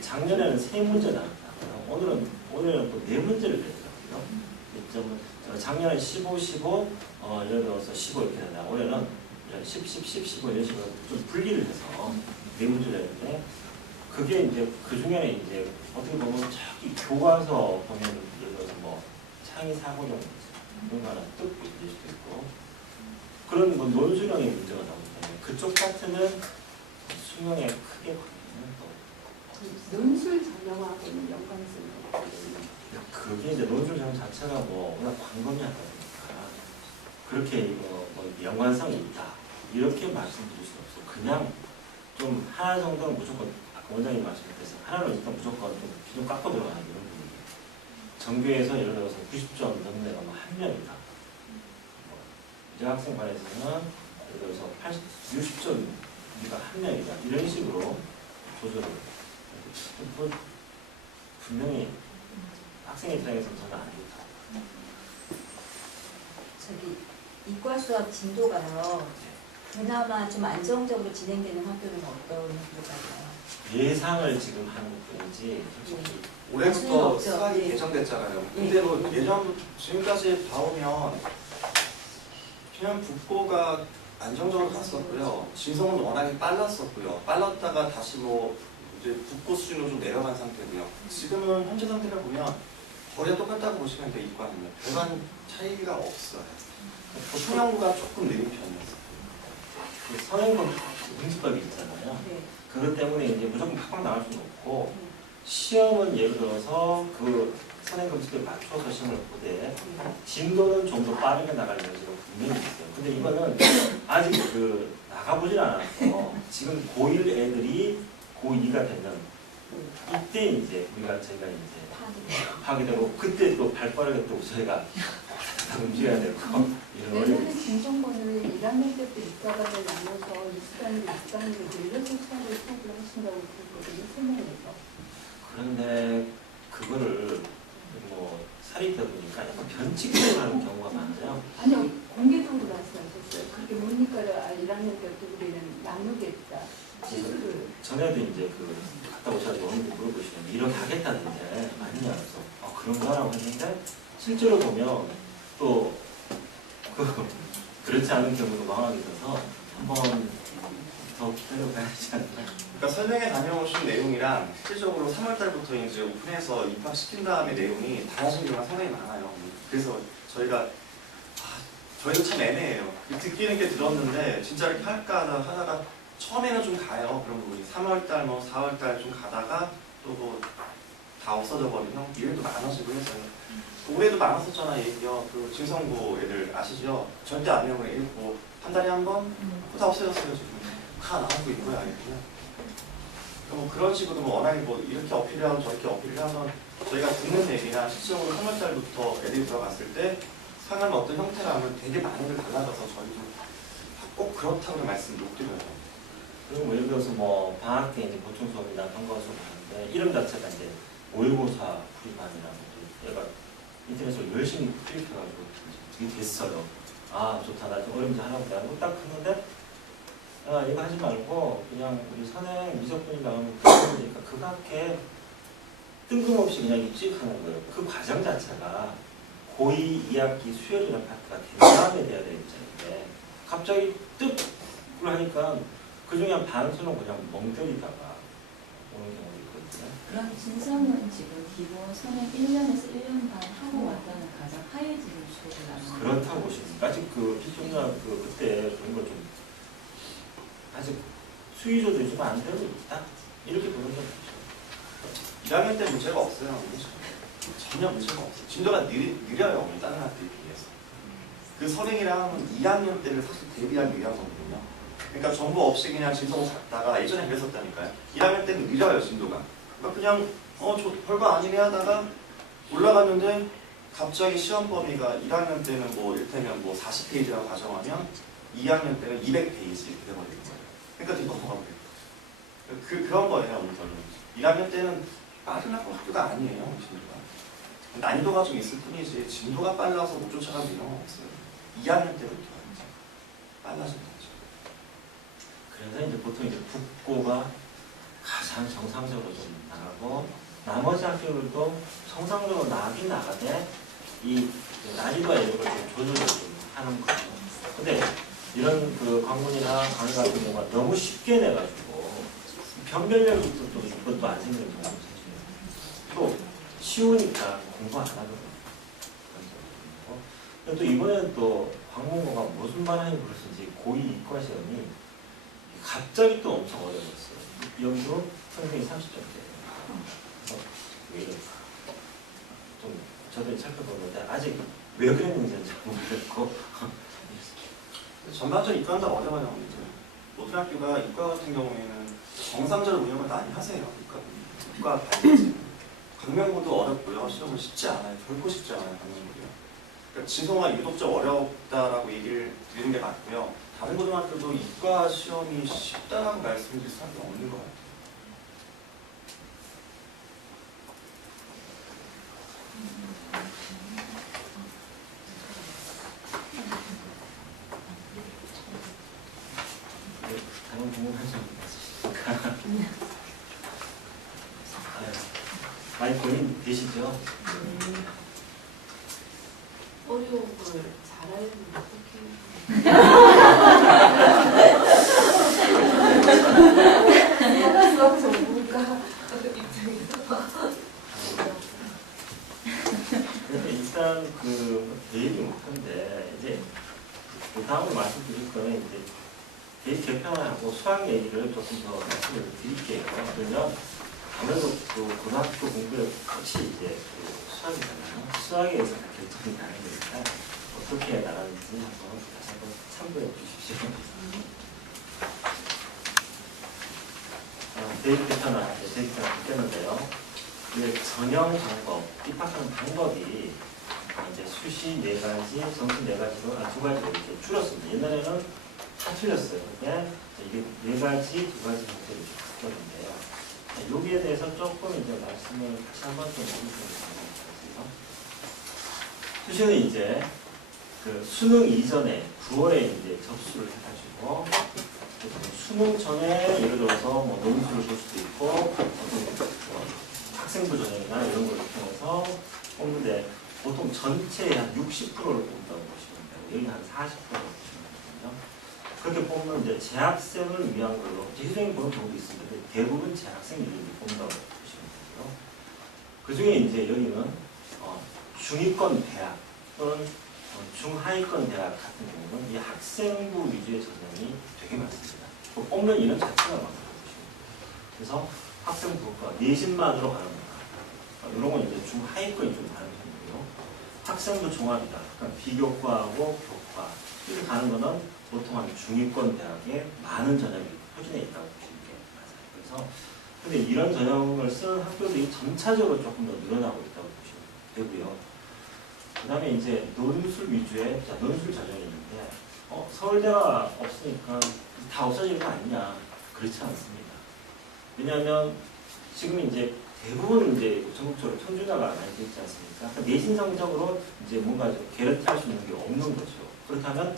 작년에는 3문제 나왔다고요. 오늘은 또 4문제를 냈더라고요. 작년에 15, 15, 예를 들어서 15 이렇게 된다. 올해는 10, 10, 10, 15 이런 식으로 좀 분리를 해서 4문제를 했는데 그게 이제 그 중에 이제 어떻게 보면 저기 교과서 보면 예를 들어서 뭐 창의 사고적 이런 거 하나 뚝 있을 수도 있고 그런 뭐 논술형의 문제가 나오기 때문에 그쪽 파트는 수능에 크게 관계는 또 논술 전형하고는 연관성이 없거든요. 그게 이제 논술 전형 자체가 뭐 워낙 광범위하다 보니까 그렇게 이거 뭐 연관성이 있다 이렇게 말씀드릴 수 없어요. 그냥 좀 하나 정도는 무조건 아까 원장님 말씀하셔서 하나는 일단 무조건 좀 기존 깎고 들어가는 이런 분위기. 전교에서 예를 들어서 90점 넘는 애가 뭐 한 명이다. 이제 학생 반에서는 예를 들어서 60점 우리가 한 명이다. 이런 식으로 조절을 뭐 분명히 학생 입장에서는 저는 안 좋다. 저기 이과 수업 진도가요. 그나마 좀 안정적으로 진행되는 학교는 어떤 학교가요? 예상을 지금 하는 것뿐이지 솔직히 올해부터 없죠. 수학이 네. 개정됐잖아요. 근데 뭐 예전 지금까지 봐오면 그냥 국보가 안정적으로 갔었고요. 진성은 워낙에 빨랐었고요. 빨랐다가 다시 뭐 이제 국보 수준으로 좀 내려간 상태고요. 지금은 현재 상태를 보면 거의 똑같다고 보시면 돼요. 이과는요. 별반 차이가 없어요. 성형부가 조금 느린 편이었어요. 그 성형법 응시법이 있잖아요. 네. 그것 때문에 이제 무조건 팍팍 나갈 수는 없고 시험은 예를 들어서 그 선행검칙에 맞춰서 시험을 보되 진도는 좀 더 빠르게 나갈 여지가 분명히 있어요. 근데 이거는 아직 그 나가보질 않았고 지금 고1 애들이 고2가 되면 이때 이제 저희가 이제 파괴되고 그때 또 발빠르게 또 저희가 움직여야 되고 이런 내년에 어려움이 진성권을 1학년 때부터 이과과를 나눠서 20단계, 20단계로 늘려서 수학을 수업을 하신다고 그랬거든요. 설명해서. 그런데 그거를 뭐 사립이다 보니까 약간 변칙적으로 하는 경우가 많아요. 아니요, 공개적으로 말씀하셨어요. 그렇게 모니까를 1학년 때부터 우리는 나누겠다. 시술을. 전에도 이제 그 갔다 오셔가지고 어머니 물어보시면 이렇게 하겠다는데 맞냐 그래서 그런가라고 했는데 실제로 보면 또 그렇지 않은 경우도 망하게 돼서 한번 더 기다려봐야 하지 않나. 그러니까 설명회 다녀오신 내용이랑 실질적으로 3월달부터 이제 오픈해서 입학시킨 다음에 내용이 달라진 경우가 상당히 많아요. 그래서 저희가 저희도 참 애매해요. 듣기는 꽤 들었는데 진짜 이렇게 할까 하다가 처음에는 좀 가요. 그런 부분이 3월달 뭐 4월달 좀 가다가 또 뭐 다 없어져 버리면 이름도 많아지고 해서요. 올해도 많았었잖아 얘기요. 그 진성고 애들 아시죠? 절대 안 외우고 읽고 한 달에 한 번? 다 없어졌어요 지금. 다 나오고 있고요 아니고요. 뭐 그런 식으로 뭐 워낙에 뭐 이렇게 어필을 하고 저렇게 어필을 하면 저희가 듣는 얘기나 실질적으로 3월달부터 애들이 들어갔을 때 상하는 어떤 형태라면 되게 많이들 달라져서 저희도 꼭 그렇다고 말씀 못 드려요. 그리고 뭐 예를 들어서 뭐 방학 때 이제 보충 수업이나 평가 수업 하는데 이름 자체가 이제 5.154 프리반이라고 얘가 인터넷으로 열심히 클릭해가지고 되게 됐어요. 아 좋다 나 좀 어려운지 하라고 하고 딱 했는데 이거 하지 말고 그냥 우리 선행 미적분이 나오는 그거니까 그 밖에 뜬금없이 그냥 입직하는 거예요. 그 과정 자체가 고2 2학기 수열이라는 파트가 된 다음에 돼야 되는 입장인데 갑자기 뜩 하니까 그 중에 한 반수는 그냥 멍 때리다가 오는 경우가 있거든요. 그럼 진성은 지금 기본 선행 1년에서 1년 반 하고 왔다는 가장 하얘지는 수업을 나누는 그렇다고 보십니까? 아직 그 필종자 그때 그런 걸 좀 아직 수위조도 요즘 안 되고 있다? 이렇게 보는 게 좋죠. 1학년 때 문제가 없어요. 전혀 문제가 없어요. 진도가 느려요. 다른 학교에 비해서. 그 선행이랑 2학년 때를 사실 대비하기 위한 거거든요. 그러니까 정보 없이 그냥 진성을 갔다가 예전에 그랬었다니까요. 1학년 때는 느려요, 진도가. 그러니까 그냥 저 별거 아니네 하다가 올라갔는데 갑자기 시험 범위가 1학년 때는 뭐 이를테면 뭐 40페이지라고 가정하면 2학년 때는 200페이지 이렇게 돼버리는 거예요. 그러니까 되게 넘어가버려요. 그런 거예요, 오늘 결론. 1학년 때는 빠른 학교가 아니에요, 진도가. 난이도가 좀 있을 뿐이지 진도가 빨라서 못 쫓아가는 이런 건 없어요. 2학년 때부터 이제 빨라진 거죠. 그래서 이제 보통 이제 국고가 가장 정상적으로 좀 나가고 나머지 학교들도 정상적으로 나가긴 나가되 이 난이도와 이런 걸 좀 조절을 좀 하는 거죠. 근데 이런 그 관문이나 강의 같은 경우가 너무 쉽게 내가지고 변별력부터 또 이것도 안 생기는 경우가 생겨요. 또 쉬우니까 공부 안 하거든요. 또 이번에는 또 관문고가 무슨 바람이 불었는지 고2 이과 시험이 갑자기 또 엄청 어려웠어요. 여기도 선생님이 30점대예요. 그래서 왜 이럴까? 좀 저도 살펴보는데 아직 왜 그랬는지는 잘 모르겠고 전반적으로 이과는 다 어려워요. 모든 학교가 이과 같은 경우에는 정상적으로 운영을 많이 하세요. 이과 반드시. 강명고도 어렵고요. 시험은 쉽지 않아요. 결코 쉽지 않아요. 강명고도요. 그러니까 진성화 유독적 어렵다라고 얘기를 드리는 게 맞고요. 다른 고등학교도 이과 시험이 쉽다라고 말씀드릴 수밖에 없는 것 같아요. 다른 궁금한 점 있으십니까? 많이 고민 되시죠? 어려운 걸 잘하려면 어떻게 수학 전문가 입장에서 일단 그 대입이 못한데 이제 그 다음으로 말씀드릴 거는 이제 대입 개편하고 수학 얘기를 조금 더 말씀을 드릴게요. 그러면 아무래도 그 고등학교 공부의 끝이 이제 그 수학이잖아요. 수학에 의해서 결정이 나는 거니까 어떻게 나가는지 한번 다시 한번 참고해 주십시오. 대입 개편화, 대입 개편화 바뀌었는데요. 전형 방법, 입학하는 방법이 이제 수시 4가지, 점수 4가지로, 2가지로 이렇게 줄었습니다. 옛날에는 다 틀렸어요. 근데 이게 4가지, 2가지 형태로 바뀌었는데요. 여기에 대해서 조금 이제 말씀을 다시 한번 좀 드리겠습니다. 수시는 이제 그 수능 이전에 9월에 이제 접수를 해가지고 수능 전에 예를 들어서 뭐 논술을 볼 수도 있고 어떤 학생부 전형이나 이런 걸 통해서 뽑는데 보통 전체의 한 60%를 뽑는다고 보시면 되고 여기 한 40%를 보시면 되거든요. 그렇게 뽑는 이제 재학생을 위한 걸로 희생이 보는 경우도 있습니다. 대부분 재학생들이 뽑는다고 보시면 되고요. 그 중에 이제 여기는 중위권 대학 또는 중하위권 대학 같은 경우는 이 학생부 위주의 전형이 되게 많습니다. 그 뽑는 인원 자체가 많다고 보시면 돼요. 그래서 학생부가 내신만으로 가는 거 이런 건 이제 중하위권이 좀 다른 편이고요. 학생부 종합이다. 그러니까 비교과하고 교과 이렇게 가는 거는 보통 한 중위권 대학에 많은 전형이 표준에 있다고 보시는 게 맞아요. 그래서 근데 이런 전형을 쓰는 학교들이 점차적으로 조금 더 늘어나고 있다고 보시면 되고요. 그 다음에 이제 논술 위주의 논술 전형이 있는데 서울대가 없으니까 다 없어지는 거 아니냐? 그렇지 않습니다. 왜냐하면 지금 이제 대부분 이제 전국적으로 평준화가 많이 되어 있지 않습니까? 그러니까 내신 성적으로 이제 뭔가 좀 개런티할 수 있는 게 없는 거죠. 그렇다면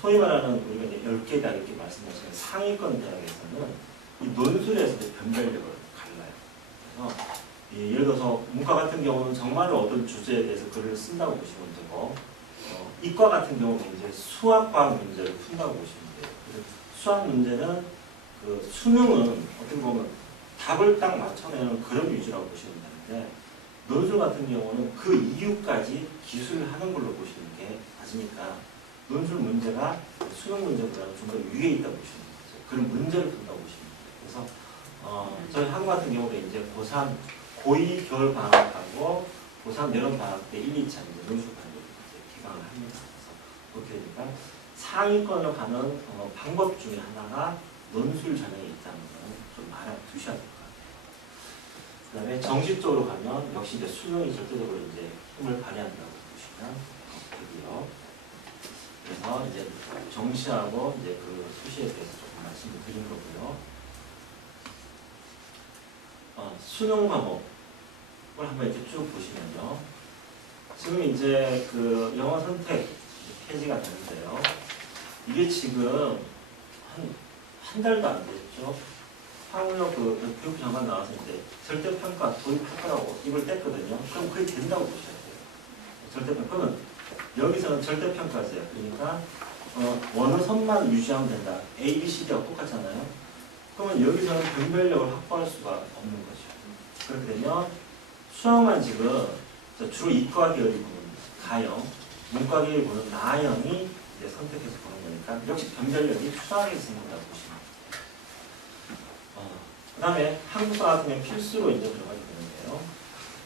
소위 말하는 우리가 이제 10개 대학 이렇게 말씀하시는 상위권 대학에서는 이 논술에서 이제 변별력을 갈라요. 그래서 예를 들어서 문과 같은 경우는 정말로 어떤 주제에 대해서 글을 쓴다고 보시면 되고 이과 같은 경우는 이제 수학, 과학 문제를 푼다고 보시면 돼요. 그래서 수학 문제는 그 수능은 어떻게 보면 답을 딱 맞춰내는 그런 위주라고 보시면 되는데 논술 같은 경우는 그 이유까지 기술을 하는 걸로 보시는 게 맞으니까 논술 문제가 수능 문제보다는 좀 더 위에 있다고 보시면 되죠. 그런 문제를 푼다고 보시면 돼요. 그래서 저희 학교 같은 경우는 이제 고3, 고2 겨울 방학하고 고3 여름 방학 때 1, 2차 이제 논술반을 개강을 합니다. 그래서 그렇게 되니까 상위권으로 가는 방법 중에 하나가 논술 전형이 있다는 건 좀 알아두셔야 될 것 같아요. 그 다음에 정식 쪽으로 가면 역시 이제 수능이 절대적으로 이제 힘을 발휘한다고 보시면 되고요. 그래서 이제 정시하고 이제 그 수시에 대해서 조금 말씀을 드린 거고요. 수능 과목을 한번 이렇게 쭉 보시면요. 지금 이제 그 영어 선택 폐지가 되는데요. 이게 지금 한 달도 안 됐죠. 화물역 그 교육 장관 나와서 이제 절대평가 도입할거라고 입을 뗐거든요. 그럼 그게 된다고 보셔야 돼요. 절대평가. 그러면 여기서는 절대평가세요. 그러니까 원어선만 유지하면 된다. A, B, C, D하고 똑같잖아요. 그러면 여기서는 변별력을 확보할 수가 없는 거죠. 그렇게 되면 수학만 지금 주로 이과 계열이 보는 가형, 문과 계열이 보는 나형이 이제 선택해서 보는 거니까 역시 변별력이 수학에서 생긴다고 보시면 돼요. 그 다음에 한국사 같은 경우 필수로 이제 들어가게 되는데요.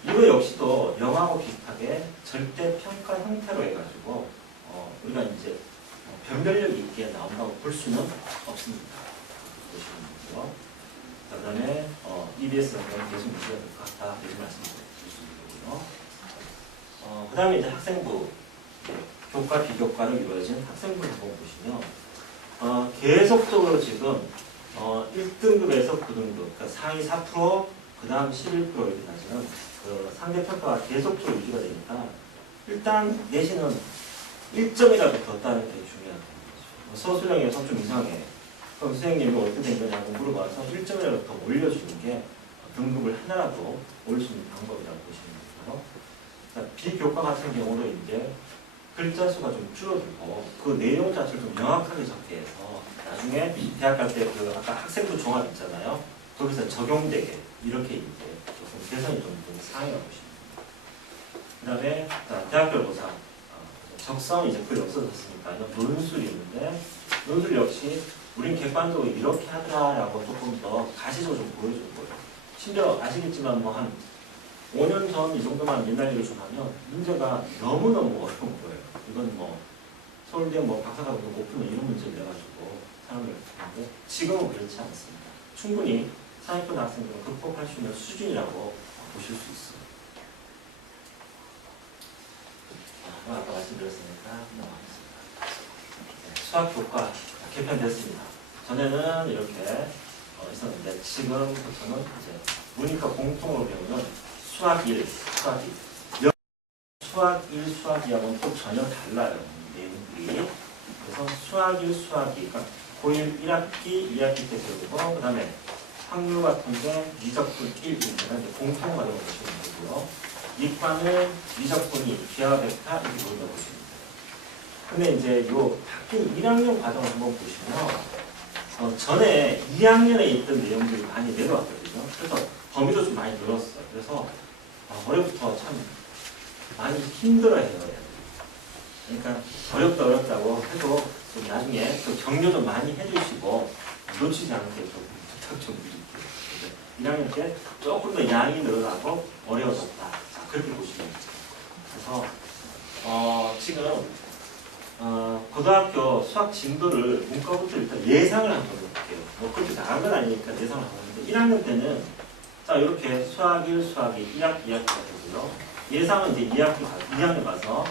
이거 역시도 영어하고 비슷하게 절대평가 형태로 해가지고 우리가 이제 변별력 있게 나온다고 볼 수는 없습니다. 보시면 되고요. 그 다음에 EBS는 계속 유지가 될 것 같다 이런 말씀을 드릴 수 있고요. 그 다음에 이제 학생부 교과 비교과로 이루어진 학생부를 한번 보시면 계속적으로 지금 1등급에서 9등급, 그러니까 상위 4%, 그 다음 11% 이렇게 나시는 그 상대평가가 계속적으로 유지가 되니까 일단 내신은 1점이라도 더 따는 게 중요한 거죠. 서술형이 좀 이상해. 그럼 선생님이 어떻게 된 거냐고 물어봐서 1점이라도 더 올려주는 게 등급을 하나라도 올릴 수 있는 방법이라고 보시면 되고요. 그러니까 비교과 같은 경우도 이제 글자 수가 좀 줄어들고 그 내용 자체를 좀 명확하게 적게 해서 나중에 대학 갈 때 그 아까 학생부 종합 있잖아요. 거기서 적용되게 이렇게 이제 조금 개선이 좀 상이라고 보시면 됩니다. 그 다음에 대학별 보상. 적성은 이제 거의 없어졌으니까 논술이 있는데 논술 역시 우린 객관적으로 이렇게 하더라라고 조금 더 가시적으로 좀 보여주는 거예요. 심지어 아시겠지만 뭐 한 5년 전 이 정도만 옛날 일을 좀 하면 문제가 너무너무 어려운 거예요. 이건 뭐 서울대 뭐 박사과정도 못 풀면 이런 문제를 내가지고 사람을 했는데 지금은 그렇지 않습니다. 충분히 상위권 학생들은 극복할 수 있는 수준이라고 보실 수 있어요. 아까 말씀드렸으니까 넘어가겠습니다. 수학 교과 개편됐습니다. 전에는 이렇게 있었는데 지금부터는 이제 문이과 공통으로 배우는 수학 1, 수학 2. 수학 1, 수학 2하고는 또 전혀 달라요. 내용들이. 그래서 수학 1, 수학 2, 그러니까 고1 1학기, 2학기 때 배우고 그 다음에 확률과 통계, 미적분 1, 2는 공통 과정을 보시면 되고요. 이과는 미적분이 기하 벡터 이렇게 보인다고 보시면 돼요. 근데 이제 요 바뀐 1학년 과정을 한번 보시면 전에 2학년에 있던 내용들이 많이 내려왔거든요. 그래서 범위도 좀 많이 늘었어요. 그래서 올해부터 참 많이 힘들어해요. 그러니까 어렵다고 해도 좀 나중에 또 격려 좀 많이 해주시고 놓치지 않게 좀 부탁 좀 드릴게요. 1학년 때 조금 더 양이 늘어나고 어려워졌다. 자, 그렇게 보시면 돼요. 그래서 지금 고등학교 수학 진도를 문과부터 일단 예상을 한번 해볼게요. 뭐 그렇게 나간 건 아니니까 예상을 한번 해보는데 1학년 때는 자 이렇게 수학 1, 수학 2, 1학기, 2학기가 되고요. 예상은 이제 2학년 가서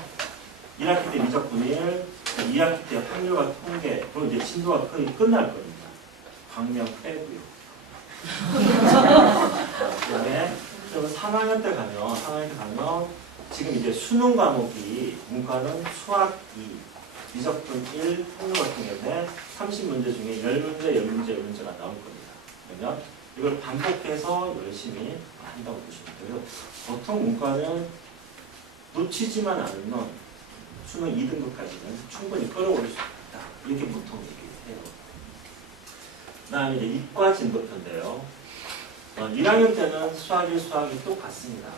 1학기 때 미적분 1, 2학기 때 확률과 통계, 그리고 이제 진도가 거의 끝날 겁니다. 강명 빼고요. 그 다음에 3학년 때 가면 지금 이제 수능 과목이 문과는 수학 2, 미적분 1, 확률과 통계인데 30문제 중에 10문제가 나올 겁니다. 그러면 이걸 반복해서 열심히 한다고 보시면 돼요. 보통 문과는 놓치지만 않으면 수능 2등급까지는 충분히 끌어올릴 수 있다. 이렇게 보통 얘기해요. 그 다음에 이제 이과 진도표인데요. 1학년 때는 수학 1, 수학 2 똑같습니다.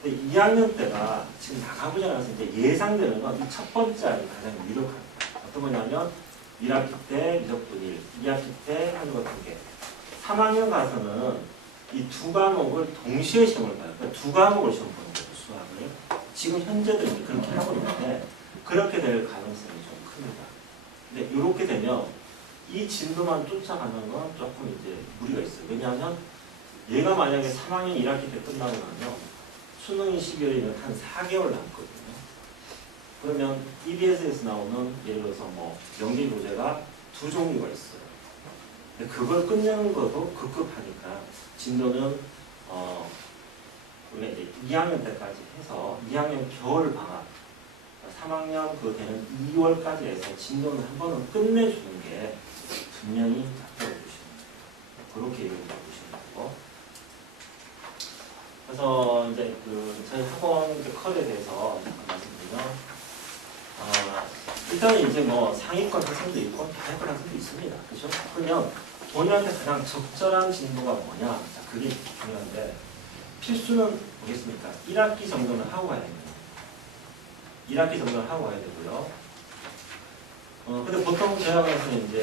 근데 2학년 때가 지금 나가보지 않아서 이제 예상되는 건 이 첫 번째 알이 가장 유력합니다. 어떤 거냐면 1학기 때 미적분 1, 2학기 때 확률과 통계. 3학년 가서는 이 두 과목을 동시에 시험을 봐요. 그러니까 두 과목을 시험 보는 거죠, 수학을. 지금 현재도 이제 그렇게 하고 있는데 그렇게 될 가능성이 좀 큽니다. 근데 이렇게 되면 이 진도만 쫓아가는 건 조금 이제 무리가 있어요. 왜냐하면 얘가 만약에 3학년 1학기 때 끝나고 나면 수능이 12월이면 한 4개월 남거든요. 그러면 EBS에서 나오는 예를 들어서 뭐 연기 교재가 2종류가 있어요. 근데 그걸 끝내는 것도 급급하니까 진도는 원래 이제 2학년 때까지 해서 2학년 겨울 방학 3학년 그 되는 2월까지 해서 진도는 한 번은 끝내주는 게 분명히 낫다고 보시면 돼요. 그렇게 얘기해 보시면 되고. 그래서 이제 저희 학원 컬에 대해서 잠깐 말씀드리면 일단 이제 뭐 상위권 학생도 있고 하위권 학생도 있습니다. 그렇죠? 그러면 본인한테 가장 적절한 진도가 뭐냐? 자, 그게 중요한데 필수는 뭐겠습니까? 1학기 정도는 하고 가야 됩니다. 1학기 정도는 하고 가야 되고요. 근데 보통 저희 학원에서는 이제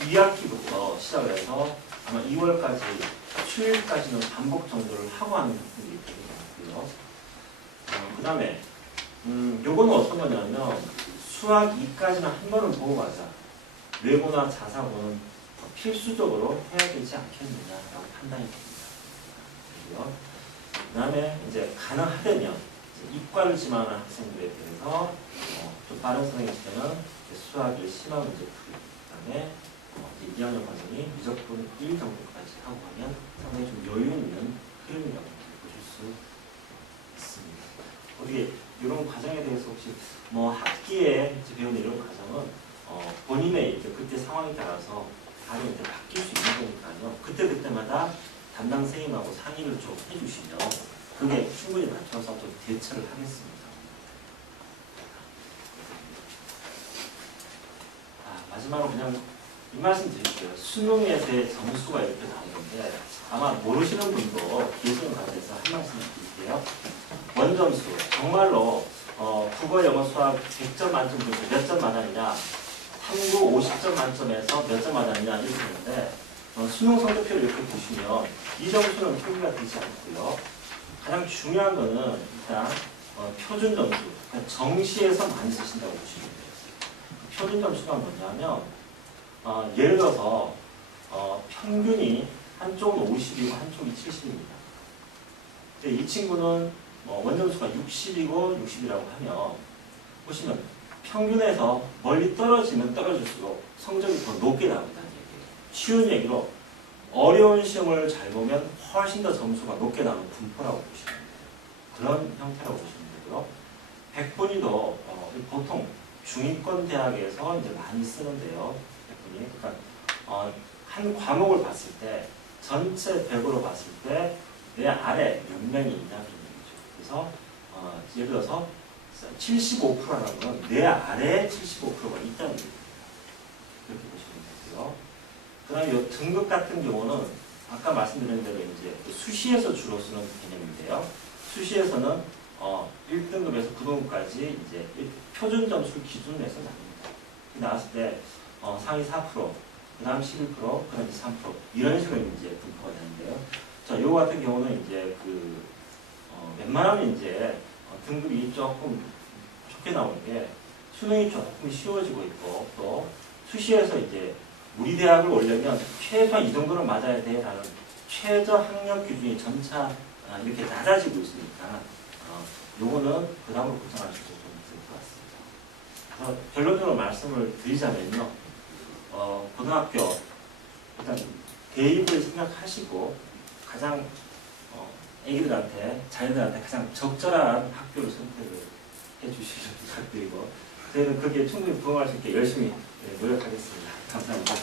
2학기부터 시작을 해서 아마 2월까지 수요일까지는 반복 정도를 하고 하는 분들이 있고요. 그 다음에 요거는 어떤 거냐면 수학 2까지는 한 번은 보고 가자. 외고나 자사고는 필수적으로 해야 되지 않겠느냐라고 판단이 됩니다. 그 다음에 이제 가능하다면 이과를 지망하는 학생들에 대해서 좀 빠른 선행일 때는 수학의 심화 문제 풀이, 그 다음에 2학년 과정이 미적분 1 정도까지 하고 가면 상당히 좀 여유 있는 흐름이라고 보실 수 있습니다. 어떻게 이런 과정에 대해서 혹시 뭐 학기에 배우는 이런 과정은 본인의 이제 그때 상황에 따라서 다른 이제 바뀔 수 있는 거니까요. 그때마다 담당 선생님하고 상의를 좀 해주시면 그게 충분히 맞춰서 좀 대처를 하겠습니다. 마지막으로 그냥 이 말씀 드릴게요. 수능에서의 점수가 이렇게 나오는데 아마 모르시는 분도 기회를 가져서 한 말씀 드릴게요. 원점수 정말로 국어, 영어, 수학 100점 만점 중에서 몇 점 맞았느냐, 탐구 50점 만점에서 몇 점 맞았느냐 이렇게 되는데 수능 성적표를 이렇게 보시면 이 점수는 통계가 되지 않고요. 가장 중요한 거는 일단 표준 점수, 그러니까 정시에서 많이 쓰신다고 보시면 돼요. 표준 점수가 뭐냐면 예를 들어서 평균이 한쪽은 50이고 한쪽이 70입니다. 근데 이 친구는 원점수가 60이고 60이라고 하면 보시면 평균에서 멀리 떨어지면 떨어질수록 성적이 더 높게 나온다는 얘기예요. 쉬운 얘기로 어려운 시험을 잘 보면 훨씬 더 점수가 높게 나오는 분포라고 보시면 돼요. 그런 형태라고 보시면 되고요. 100분위도 보통 중위권 대학에서 이제 많이 쓰는데요. 100분위. 그러니까 한 과목을 봤을 때 전체 100으로 봤을 때 내 아래 몇 명이 있냐는 얘기죠. 그래서 예를 들어서 75%라는 건 내 아래에 75%가 있다는 얘기예요. 그렇게 보시면 되고요. 그 다음에 이 등급 같은 경우는 아까 말씀드린 대로 이제 수시에서 주로 쓰는 개념인데요. 수시에서는 1등급에서 9등급까지 이제 표준 점수를 기준으로 해서 나눕니다. 나왔을 때 상위 4%, 그 다음 11%, 그 다음 3% 이런 식으로 이제 분포가 되는데요. 자, 요거 같은 경우는 이제 웬만하면 이제 등급이 조금 좋게 나오는 게 수능이 조금 쉬워지고 있고 또 수시에서 이제 우리 대학을 오려면 최소한 이 정도는 맞아야 돼라는 최저 학력 기준이 점차 이렇게 낮아지고 있으니까 요거는 그 다음으로 걱정하셔도 좀 있을 것 같습니다. 그래서 결론적으로 말씀을 드리자면요. 고등학교 일단 대입을 생각하시고 가장 애기들한테 자녀들한테 가장 적절한 학교를 선택을 해주시길 부탁드리고 저희는 거기에 충분히 부응할 수 있게 열심히 노력하겠습니다. 감사합니다.